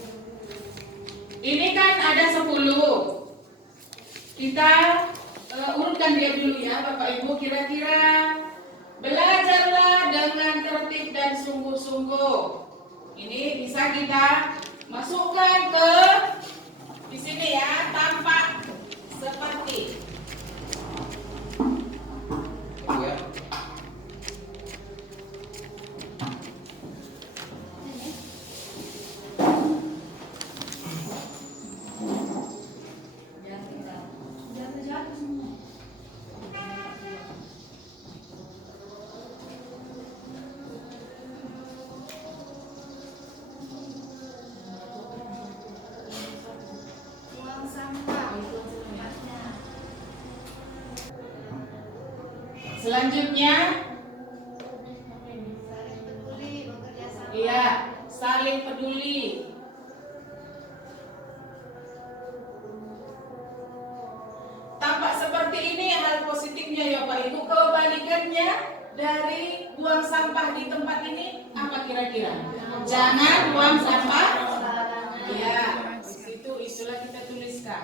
Ini kan ada 10. Kita urutkan dia dulu ya Bapak Ibu. Kira-kira belajarlah dengan tertib dan sungguh-sungguh. Ini bisa kita masukkan ke di sini ya, tampak seperti. Ya. Buang sampah. Selanjutnya, Saling peduli, bekerja sama. iya, saling peduli. Tampak seperti ini hal positifnya ya Pak Ibu. Kebalikannya dari buang sampah di tempat ini apa kira-kira? Jangan buang sampah. Iya, di situ itulah kita tuliskan.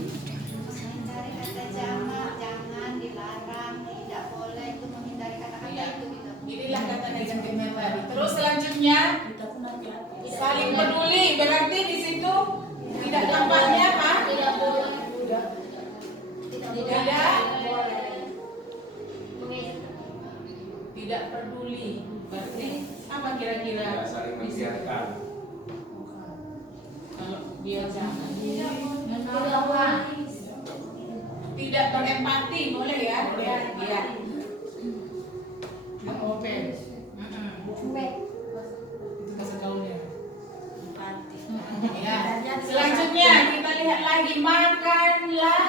Menghindari kata jamak, jangan, dilarang, tidak boleh, itu menghindari kata-kata Iya. itu gitu. Inilah kata negatifnya tadi. Terus selanjutnya saling peduli, berarti di situ tidak tampaknya apa? Tidak boleh. Tidak peduli. Berarti apa kira-kira? Ya, saling membiarkan. Kalau dia jangan. Menolong. Tidak berempati boleh ya? Iya. Open. Itu bahasa gaulnya. Ya. Selanjutnya kita lihat lagi, makanlah.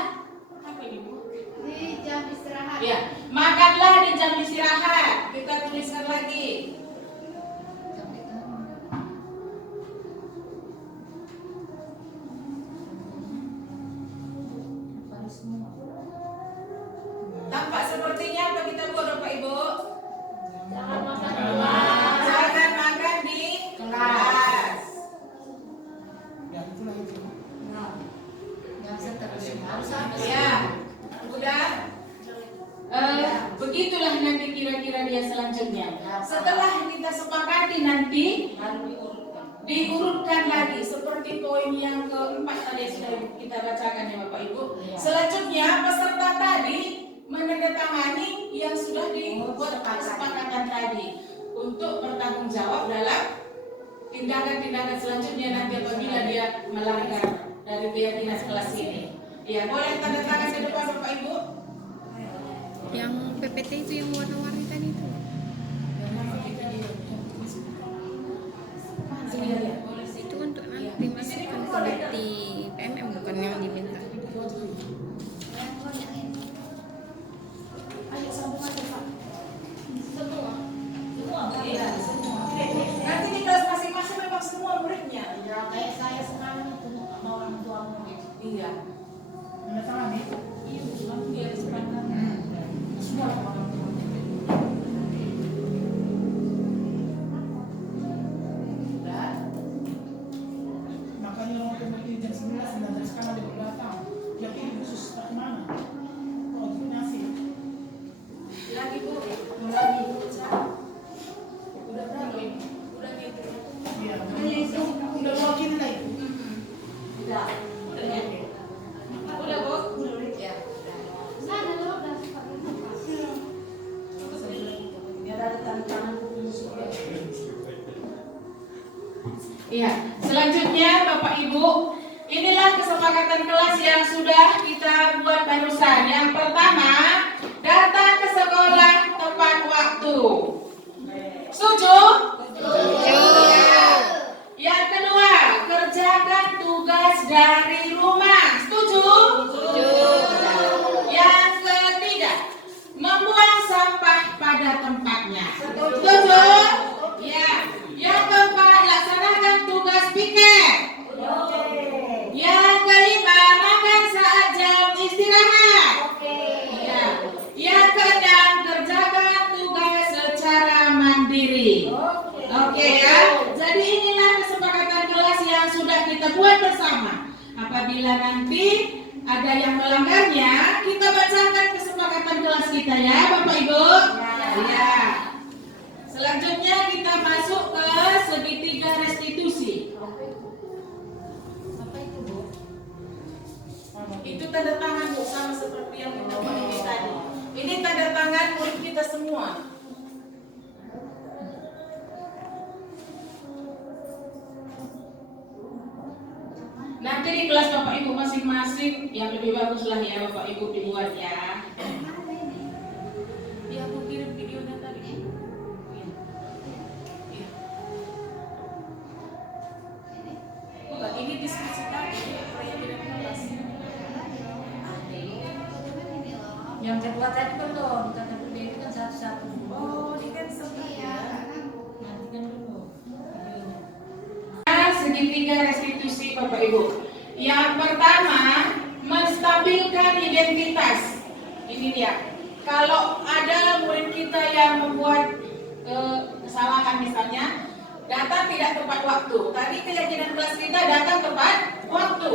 Apa ini Bu? Di jam istirahat. Ya, makanlah di jam istirahat. Kita tuliskan lagi. Tampak sepertinya apa kita buat Bapak Ibu? Jangan makan Jangan makan di kelas. Ya, udah. Begitulah nanti kira-kira dia selanjutnya. Setelah kita sepakati nanti diurutkan lagi seperti poin yang keempat tadi sudah kita bacakan ya Bapak Ibu. Selanjutnya peserta tadi menandatangani yang sudah dibuat kesepakatan tadi untuk bertanggung jawab dalam tindakan-tindakan selanjutnya nanti apabila dia melanggar dari keyakinan kelas ini. Ya, boleh tanda tangan ke depan Bapak Ibu. Yang PPT itu yang warna-warni tadi itu. Itu untuk nanti dimasukkan ke bukti PMM bukan yang diminta. Iya. Nanti di kelas masing-masing memang semua muridnya. Kayak saya sekarang itu sama orang tua murid. Iya. Iya, dia sepakat. Makanya orang kemudian jam 11 dan sekarang dia datang. Jadi khusus tak mana? Iya, selanjutnya Bapak Ibu, inilah kesepakatan kelas yang sudah kita buat barusan. Yang pertama, datang ke sekolah tepat waktu. Setuju? Ya. Yang kedua, kerjakan tugas dari rumah. Setuju? Yang ketiga, membuang sampah pada tempatnya. Setuju? Ya. Yang keempat, laksanakan tugas piket. Yang kelima, makan saat jam istirahat. Ya. Yang keenam, kerjakan tugas secara mandiri. Oke ya. Jadi inilah kesepakatan kelas yang sudah kita buat bersama. Apabila nanti ada yang melanggarnya, kita bacakan kesepakatan kelas kita ya, Bapak Ibu. Ya. Selanjutnya kita masuk ke segitiga restitusi. Itu tanda tangan Bu, sama seperti yang kita buat ini tadi. Ini tanda tangan murid kita semua. Nanti di kelas Bapak Ibu masing-masing yang lebih bagus lah ya Bapak Ibu dibuat ya. Ya aku kirim videonya tadi. Iya. Iya. Bukan, ini diskusi tadi supaya tidak kelas. Yang kedua tadi belum, karena berdua itu kan satu-satu. Oh, ini kan sebenarnya. Nanti kan dulu. Segitiga restitusi Bapak Ibu. Yang pertama, menstabilkan identitas. Ini dia. Kalau ada murid kita yang membuat kesalahan misalnya, datang tidak tepat waktu. Tadi keyakinan kelas kita datang tepat waktu.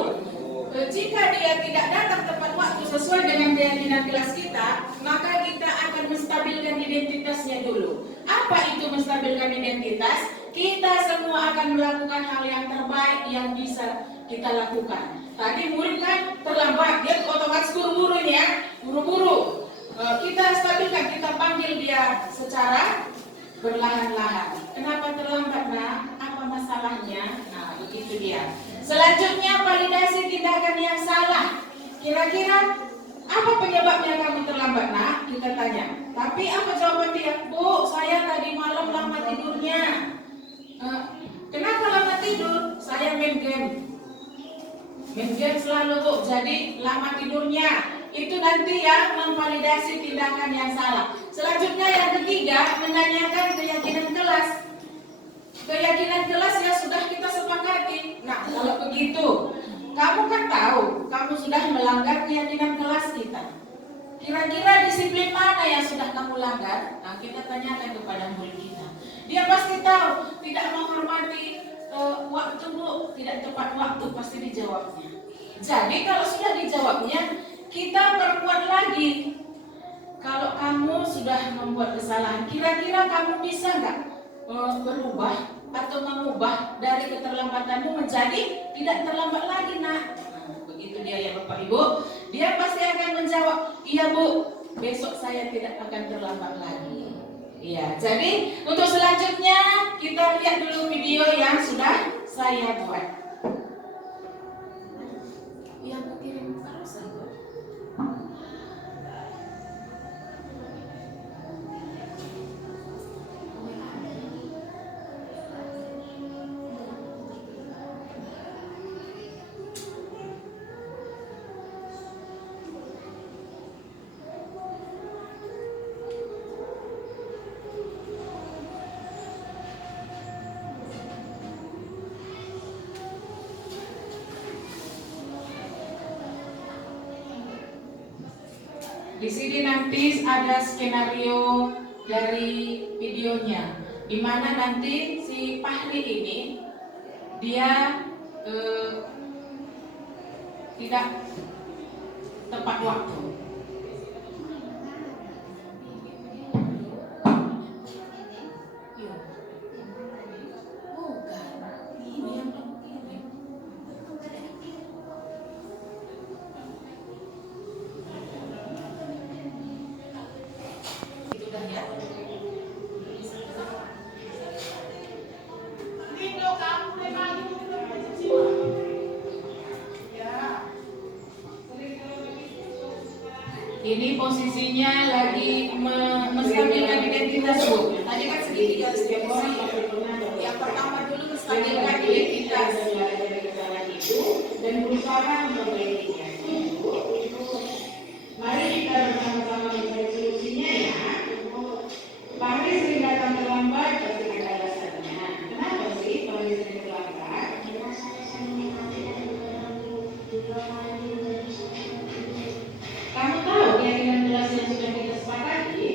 Jika dia tidak datang tepat waktu sesuai dengan keyakinan kelas kita, maka kita akan menstabilkan identitasnya dulu. Apa itu menstabilkan identitas? Kita semua akan melakukan hal yang terbaik yang bisa kita lakukan. Tadi murid kan terlambat, dia otomatis buru-buru ya, buru-buru. Kita stabilkan, kita panggil dia secara berlahan-lahan. Kenapa terlambat nak? Apa masalahnya? Nah, begitu dia. Selanjutnya validasi tindakan yang salah. Kira-kira apa penyebabnya kamu terlambat nak? Kita tanya. Tapi apa jawaban dia? Bu, saya tadi malam lama tidurnya. Kenapa lama tidur? Saya main game. Main game selalu Bu, jadi lama tidurnya. Itu nanti ya memvalidasi tindakan yang salah. Selanjutnya yang ketiga, menanyakan keyakinan kelas. Keyakinan kelas yang sudah kita sepakati. Nah, kalau begitu, kamu kan tahu, kamu sudah melanggar keyakinan kelas kita. Kira-kira disiplin mana yang sudah kamu langgar? Nah, kita tanyakan kepada murid kita. Dia pasti tahu, tidak menghormati waktu Bu, tidak tepat waktu pasti dijawabnya. Jadi kalau sudah dijawabnya, kita perkuat lagi. Kalau kamu sudah membuat kesalahan, kira-kira kamu bisa nggak berubah atau mengubah dari keterlambatanmu menjadi tidak terlambat lagi nak? Nah, begitu dia ya Bapak Ibu. Dia pasti akan menjawab, iya Bu, besok saya tidak akan terlambat lagi. Iya, jadi untuk selanjutnya kita lihat dulu video yang sudah saya buat. Yang aku kirim barusan kok. Di sini nanti ada skenario dari videonya, di mana nanti si Fahri ini dia tidak tepat waktu. Lindo kamu memang Ini posisinya lagi menstabilkan identitas Bu. Tadi kan segitiga setiap orang yang pertama dulu menstabilkan identitas dan berusaha memperbaikinya. Mari kita bersama-sama mencari solusinya ya. Pahri sering datang terlambat pasti ada alasannya. Kenapa sih Pahri sering terlambat? Karena saya sering menikmati dan mengganggu dua kali juga bisa. Kamu tahu keyakinan kelas yang sudah kita sepakati?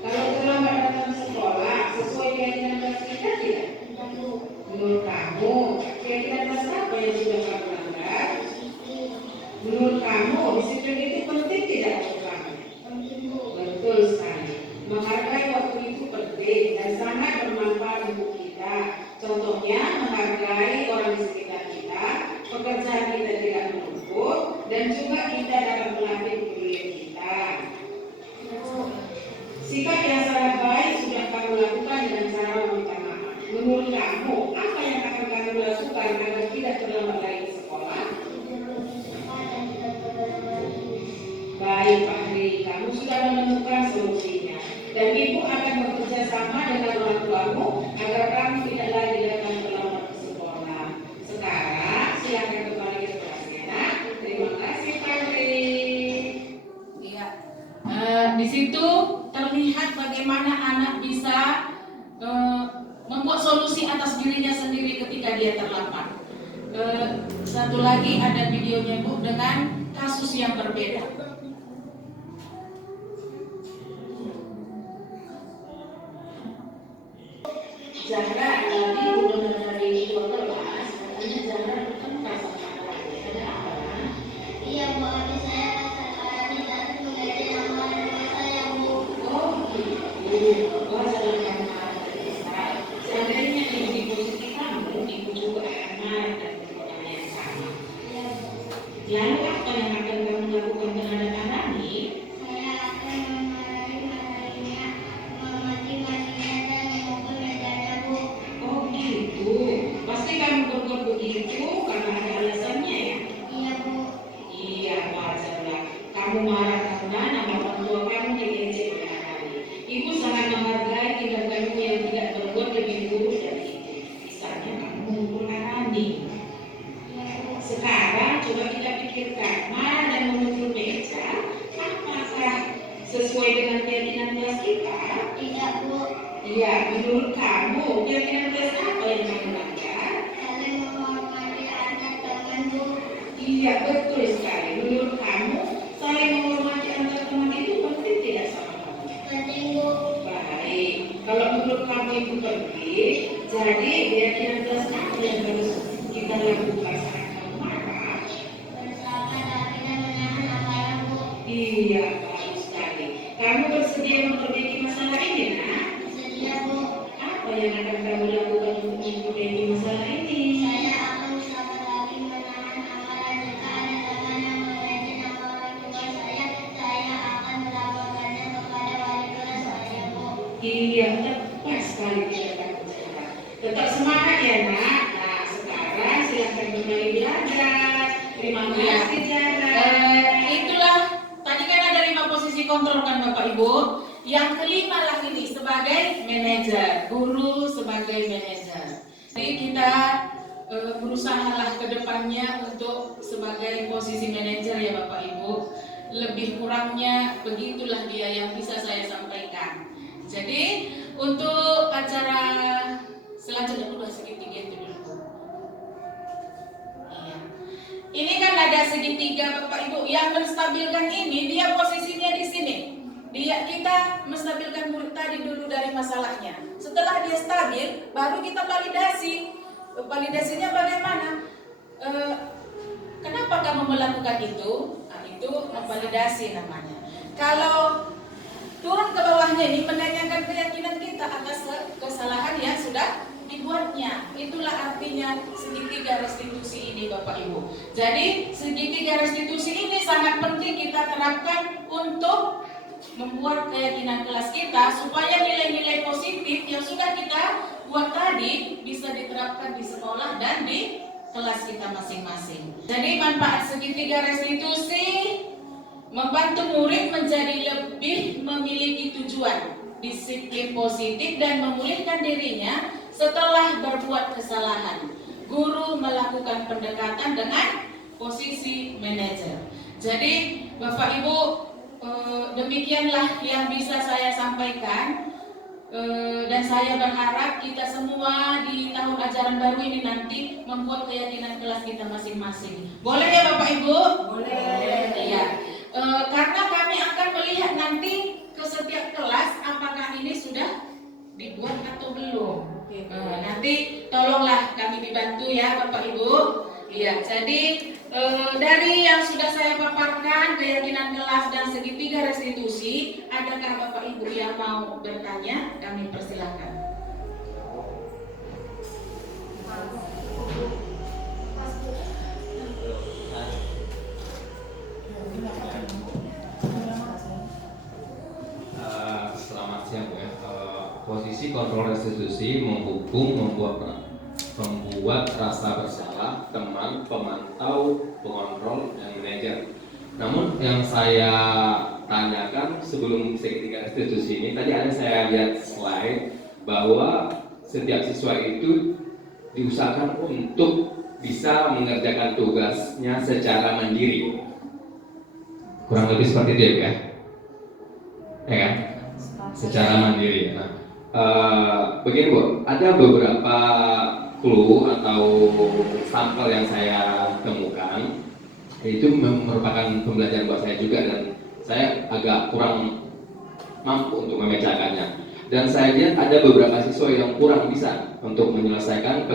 Kalau terlambat datang sekolah sesuai keyakinan kelas kita tidak? Menurut kamu, keyakinan kelas apa yang sudah kamu langgar? Menurut kamu, disiplin itu penting tidak untuk kamu? Betul sekali. Menghargai waktu itu penting dan sangat bermanfaat untuk kita. Contohnya, menghargai orang di sekitar kita, pekerjaan kita tidak menumpuk, dan juga kita dapat melatih kepedulian kita. Sikap yang sangat baik sudah kamu lakukan dengan cara meminta maaf. Menurut kamu, apa yang akan kamu lakukan agar tidak terlambat lagi ke sekolah? Baik Pak Hri, kamu sudah menemukan solusinya. Dan Ibu akan bekerja sama dengan orang tuamu agar kamu tidak lagi datang terlambat ke sekolah. Sekarang silakan kembali ke kelasnya. Terima kasih Pak Hri. Iya. Di situ terlihat bagaimana anak bisa membuat solusi atas dirinya sendiri ketika dia terlambat. Satu lagi ada videonya Bu dengan kasus yang berbeda. Zahra tadi udah dari kelas, katanya Zahra bertengkar sama kakaknya. Ada apa? Iya Bu, adik saya pas sekarang tidak mengganti nama orang tua saya Bu. Oh gitu. Wah jangan marah Teresa. Seandainya ibu di posisi kamu, ibu juga akan marah dan berkata yang sama. Iya Bu. Lalu apa yang akan kamu lakukan terhadap Anani? Saya akan memarahi-marahinya, memaki-makinya dan memukul mejanya Bu. Oh gitu. Pasti kamu berbuat begitu karena ada alasannya ya? Iya Bu. Iya, wajarlah. Kamu marah karena nama orang tua kamu diejek oleh Anani. Ibu sangat menghargai tindakanmu yang tidak berbuat lebih buruk dari itu. Misalnya kamu memukul Anani. Sekarang coba kita pikirkan, marah dan memukul meja, apakah sesuai dengan keyakinan kelas kita? Tidak Bu. Iya, menurut kamu keyakinan kelas apa yang kamu langgar? Saling menghormati antar teman Bu. Iya, betul sekali. Menurut kamu, saling menghormati antar teman itu penting tidak sama kamu? Penting Bu. Baik, kalau menurut kamu itu penting, jadi keyakinan kelas apa yang harus kita lakukan saat kamu marah? Bersabar dan menahan amarah Bu. Iya, bagus sekali. Kamu bersedia memperbaiki masalah ini, nak? Sedia Bu. Apa yang akan kamu lakukan untuk memperbaiki masalah ini? Saya akan sabar lagi menahan amarah jika ada teman yang mengejek nama orang tua saya akan melaporkannya kepada wali kelas saya Bu. Iya, tepat sekali tindakan Zahra. Tetap semangat ya, nak. Nah, sekarang silakan kembali belajar. Terima kasih, Zahra. Itulah tadi kan ada 5 posisi kontrol kan Bapak Ibu. Yang kelima lah ini sebagai manajer, guru sebagai manajer. Jadi kita berusahalah ke depannya untuk sebagai posisi manajer ya Bapak Ibu. Lebih kurangnya begitulah dia yang bisa saya sampaikan. Jadi untuk acara selanjutnya udah segitiga itu dulu. Iya. Ini kan ada segitiga Bapak Ibu yang menstabilkan ini, dia posisinya di sini. Kita menstabilkan murid tadi dulu dari masalahnya. Setelah dia stabil, baru kita validasi. Validasinya bagaimana? Kenapa kamu melakukan itu? Nah, itu memvalidasi namanya. Kalau turun ke bawahnya ini menanyakan keyakinan kita atas kesalahan yang sudah dibuatnya. Itulah artinya segitiga restitusi ini Bapak Ibu. Jadi segitiga restitusi ini sangat penting kita terapkan untuk membuat keyakinan kelas kita supaya nilai-nilai positif yang sudah kita buat tadi bisa diterapkan di sekolah dan di kelas kita masing-masing. Jadi manfaat segitiga restitusi membantu murid menjadi lebih memiliki tujuan, disiplin positif dan memulihkan dirinya setelah berbuat kesalahan. Guru melakukan pendekatan dengan posisi manajer. Jadi Bapak Ibu, demikianlah yang bisa saya sampaikan. Dan saya berharap kita semua di tahun ajaran baru ini nanti membuat keyakinan kelas kita masing-masing. Boleh ya Bapak Ibu? Boleh. Ya. Karena kami akan melihat nanti ke setiap kelas apakah ini sudah dibuat atau belum. Nanti tolonglah kami dibantu ya Bapak Ibu. Ya, jadi dari yang sudah saya paparkan, keyakinan kelas dan segitiga restitusi, adakah Bapak Ibu yang mau bertanya? Kami persilahkan. Selamat siang Bu ya. Posisi kontrol restitusi menghukum, membuat rasa bersalah teman, pemantau, pengontrol, dan manajer. Namun yang saya tanyakan sebelum segitiga restitusi ini, tadi ada saya lihat slide bahwa setiap siswa itu diusahakan untuk bisa mengerjakan tugasnya secara mandiri. Kurang lebih seperti itu ya, ya kan? Secara mandiri. Nah, begini Bu, ada beberapa clue atau sampel yang saya temukan, itu merupakan pembelajaran buat saya juga dan saya agak kurang mampu untuk memecahkannya. Dan saya lihat ada beberapa siswa yang kurang bisa untuk menyelesaikan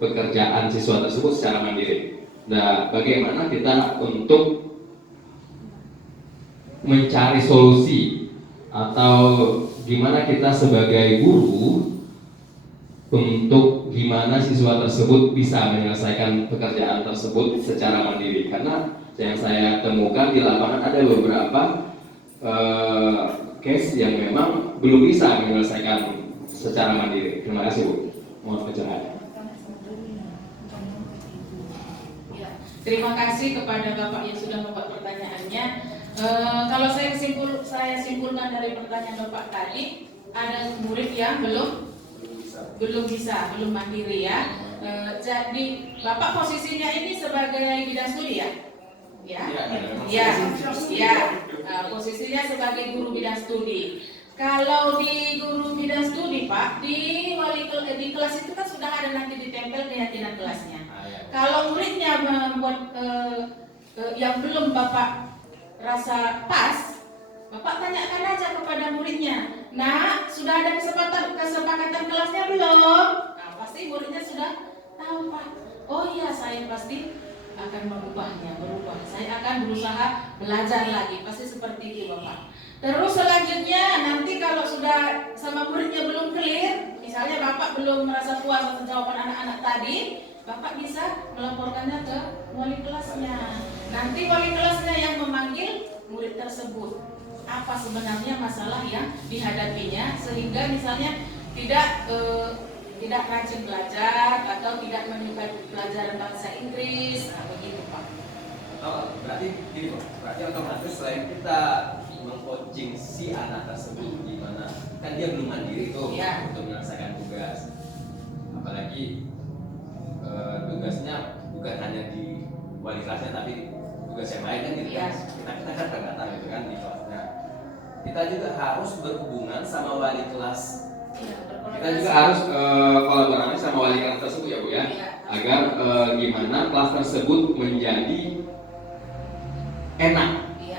pekerjaan siswa tersebut secara mandiri. Nah, bagaimana kita untuk mencari solusi atau gimana kita sebagai guru untuk gimana siswa tersebut bisa menyelesaikan pekerjaan tersebut secara mandiri, karena yang saya temukan di lapangan ada beberapa case yang memang belum bisa menyelesaikan secara mandiri. Terima kasih Bu. Mohon pencerahan. Terima kasih kepada Bapak yang sudah membuat pertanyaannya. Kalau saya simpulkan dari pertanyaan Bapak tadi, ada murid yang belum mandiri ya. Jadi Bapak posisinya ini sebagai bidang studi ya? Posisinya sebagai guru bidang studi. Kalau di guru bidang studi Pak, di kelas itu kan sudah ada nanti ditempel keyakinan kelasnya. Kalau muridnya membuat yang belum Bapak rasa pas, Bapak tanyakan aja kepada muridnya. Nah, sudah ada kesepakatan kelasnya belum? Nah, pasti muridnya sudah tahu Pak. Oh iya, saya pasti akan berubah. Saya akan berusaha belajar lagi. Pasti seperti itu Bapak. Terus selanjutnya nanti kalau sudah sama muridnya belum clear, misalnya Bapak belum merasa puas atas jawaban anak-anak tadi, Bapak bisa melaporkannya ke wali kelasnya. Nanti wali kelasnya yang memanggil murid tersebut. Apa sebenarnya masalah yang dihadapinya sehingga misalnya tidak rajin belajar atau tidak menyukai pelajaran bahasa Inggris, begitu Pak. Berarti gini Pak, berarti otomatis selain kita meng-coaching si anak tersebut di mana kan dia belum mandiri tuh untuk menyelesaikan tugas, apalagi tugasnya bukan hanya di wali kelasnya tapi tugas yang lain kan gitu kan, kita kan terbatas gitu kan di kelasnya. Kita juga harus berhubungan sama wali kelas. Kita juga harus kolaborasi sama wali kelas tersebut ya Bu ya, agar gimana kelas tersebut menjadi enak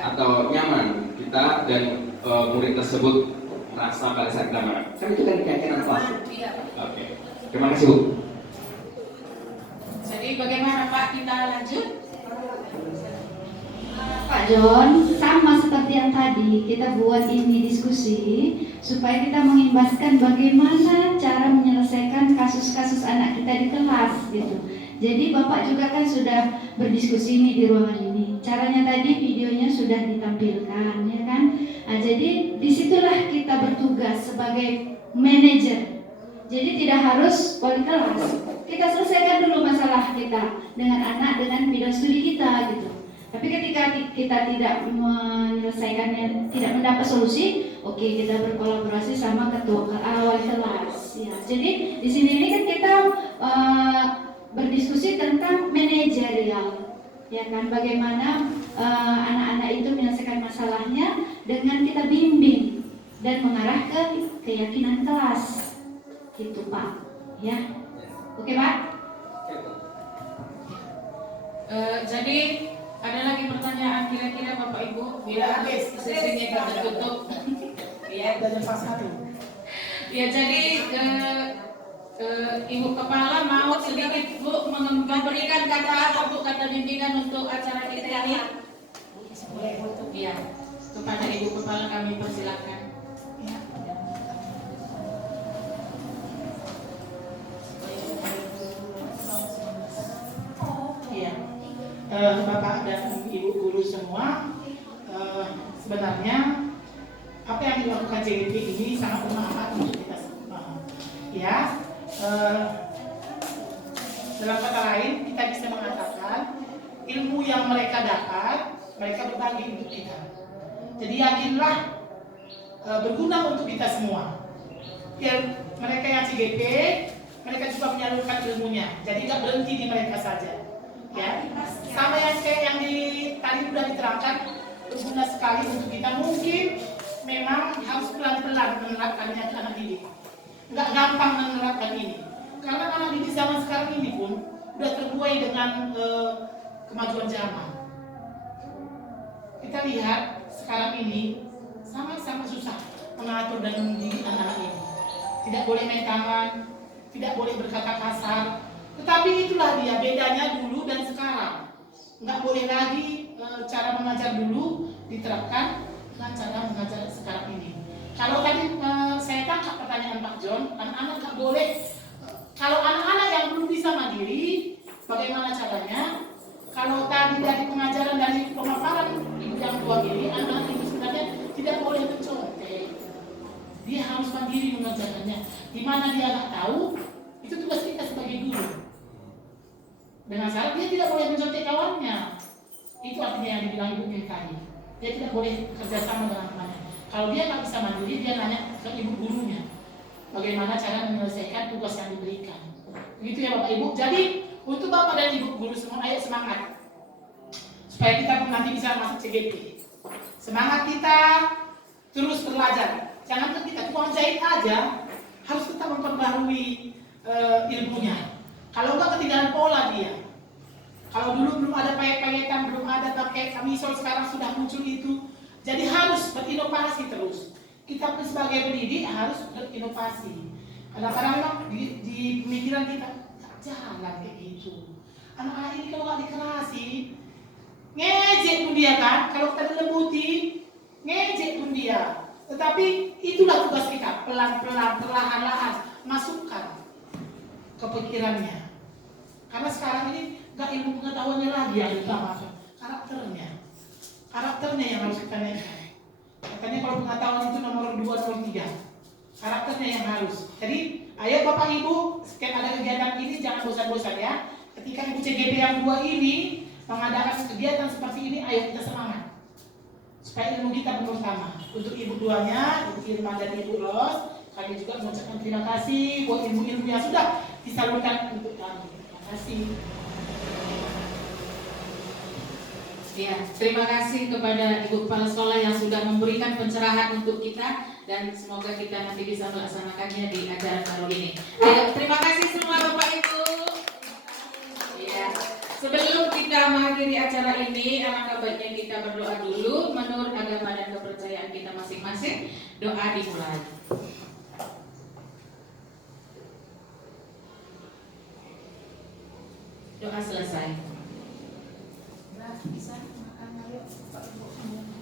atau nyaman kita dan murid tersebut merasa pada saat kita mana. Kan itu kan keyakinan kelas. Oke. Terima kasih Bu. Jadi bagaimana Pak, kita lanjut? Pak John, sama seperti yang tadi kita buat ini diskusi supaya kita mengimbaskan bagaimana cara menyelesaikan kasus-kasus anak kita di kelas gitu. Jadi Bapak juga kan sudah berdiskusi nih di ruangan ini. Caranya tadi videonya sudah ditampilkan ya kan. Nah, jadi disitulah kita bertugas sebagai manajer. Jadi tidak harus wali kelas. Kita selesaikan dulu masalah kita dengan anak, dengan bidang studi kita gitu. Tapi ketika kita tidak menyelesaikannya, tidak mendapat solusi, oke, kita berkolaborasi sama ketua wali kelas. Ya, jadi di sini ini kan kita berdiskusi tentang manajerial, ya kan, bagaimana anak-anak itu menyelesaikan masalahnya dengan kita bimbing dan mengarah ke keyakinan kelas, gitu Pak. Ya, oke Pak. Jadi ada lagi pertanyaan kira-kira Bapak Ibu? Bila habis sesinya kita tutup. Ya, dan pas satu. Ya, jadi Ibu Kepala mau sedikit Bu memberikan kata apa Bu, kata bimbingan untuk acara kita ini? Iya, kepada Ibu Kepala kami persilakan. Iya. Bapak dan Ibu guru semua, sebenarnya apa yang dilakukan JGP ini sangat bermanfaat untuk kita semua. Ya, dalam kata lain kita bisa mengatakan ilmu yang mereka dapat, mereka berbagi untuk kita. Jadi yakinlah berguna untuk kita semua. Ya, mereka yang CGP, mereka juga menyalurkan ilmunya. Jadi nggak berhenti di mereka saja. Ya, sama yang tadi sudah diterangkan, berguna sekali untuk kita. Mungkin memang harus pelan-pelan menerapkannya ke anak didik. Nggak gampang menerapkan ini, karena anak didik zaman sekarang ini pun sudah terbuai dengan kemajuan zaman. Kita lihat sekarang ini sama-sama susah mengatur dan mendidik anak-anak ini. Tidak boleh main tangan, tidak boleh berkata kasar. Tetapi itulah dia bedanya dulu dan sekarang. Nggak boleh lagi cara mengajar dulu diterapkan dengan cara mengajar sekarang ini. Kalau tadi saya tangkap pertanyaan Pak John, anak-anak nggak boleh. Kalau anak-anak yang belum bisa mandiri, bagaimana caranya? Kalau tadi dari pengajaran dari pemaparan ibu yang tua ini, anak-anak itu sebenarnya tidak boleh mencontek. Dia harus mandiri mengajarkannya. Di mana dia nggak tahu, itu tugas kita sebagai guru. Dengan syarat dia tidak boleh mencontek kawannya. Itu artinya yang dibilang ibu tadi. Dia tidak boleh kerjasama dengan temannya. Kalau dia nggak bisa mandiri, dia nanya ke ibu gurunya bagaimana cara menyelesaikan tugas yang diberikan. Begitu ya Bapak Ibu. Jadi untuk Bapak dan Ibu guru semua, ayo semangat supaya kita nanti bisa masuk CGP. Semangat kita terus belajar. Jangan kita tukang jahit aja, harus tetap memperbarui ilmunya. Kalau enggak ketinggalan pola dia. Kalau dulu belum ada payet-payetan, belum ada pakai kamisol, sekarang sudah muncul itu. Jadi harus berinovasi terus. Kita sebagai pendidik harus berinovasi. Kadang-kadang memang di pemikiran kita nggak jalan kayak gitu. Anak-anak ini kalau nggak dikerasi, ngejek pun dia kan. Kalau kita dilembuti, ngejek pun dia. Tetapi itulah tugas kita, pelan-pelan, perlahan-lahan masukkan ke pikirannya. Karena sekarang ini nggak ilmu pengetahuannya lagi yang diutamakan, karakternya yang harus kita naikkan. Katanya kalau pengetahuan itu nomor 2, nomor 3, karakternya yang harus. Jadi ayo Bapak Ibu, setiap ada kegiatan ini jangan bosan-bosan ya. Ketika Ibu CGP yang 2 ini mengadakan kegiatan seperti ini, ayo kita semangat supaya ilmu kita bertambah. Untuk Ibu 2-nya, Ibu Irma dan Ibu Ros, kami juga mengucapkan terima kasih buat ilmu-ilmu yang sudah disalurkan untuk kami. Terima kasih. Ya, terima kasih kepada Ibu Kepala Sekolah yang sudah memberikan pencerahan untuk kita dan semoga kita nanti bisa melaksanakannya di acara tahun ini. Ya, terima kasih semua Bapak Ibu. Ya, sebelum kita mengakhiri acara ini, alangkah baiknya kita berdoa dulu menurut agama dan kepercayaan kita masing-masing. Doa dimulai. Doa selesai. Bisa makan, ayo Pak Ibu.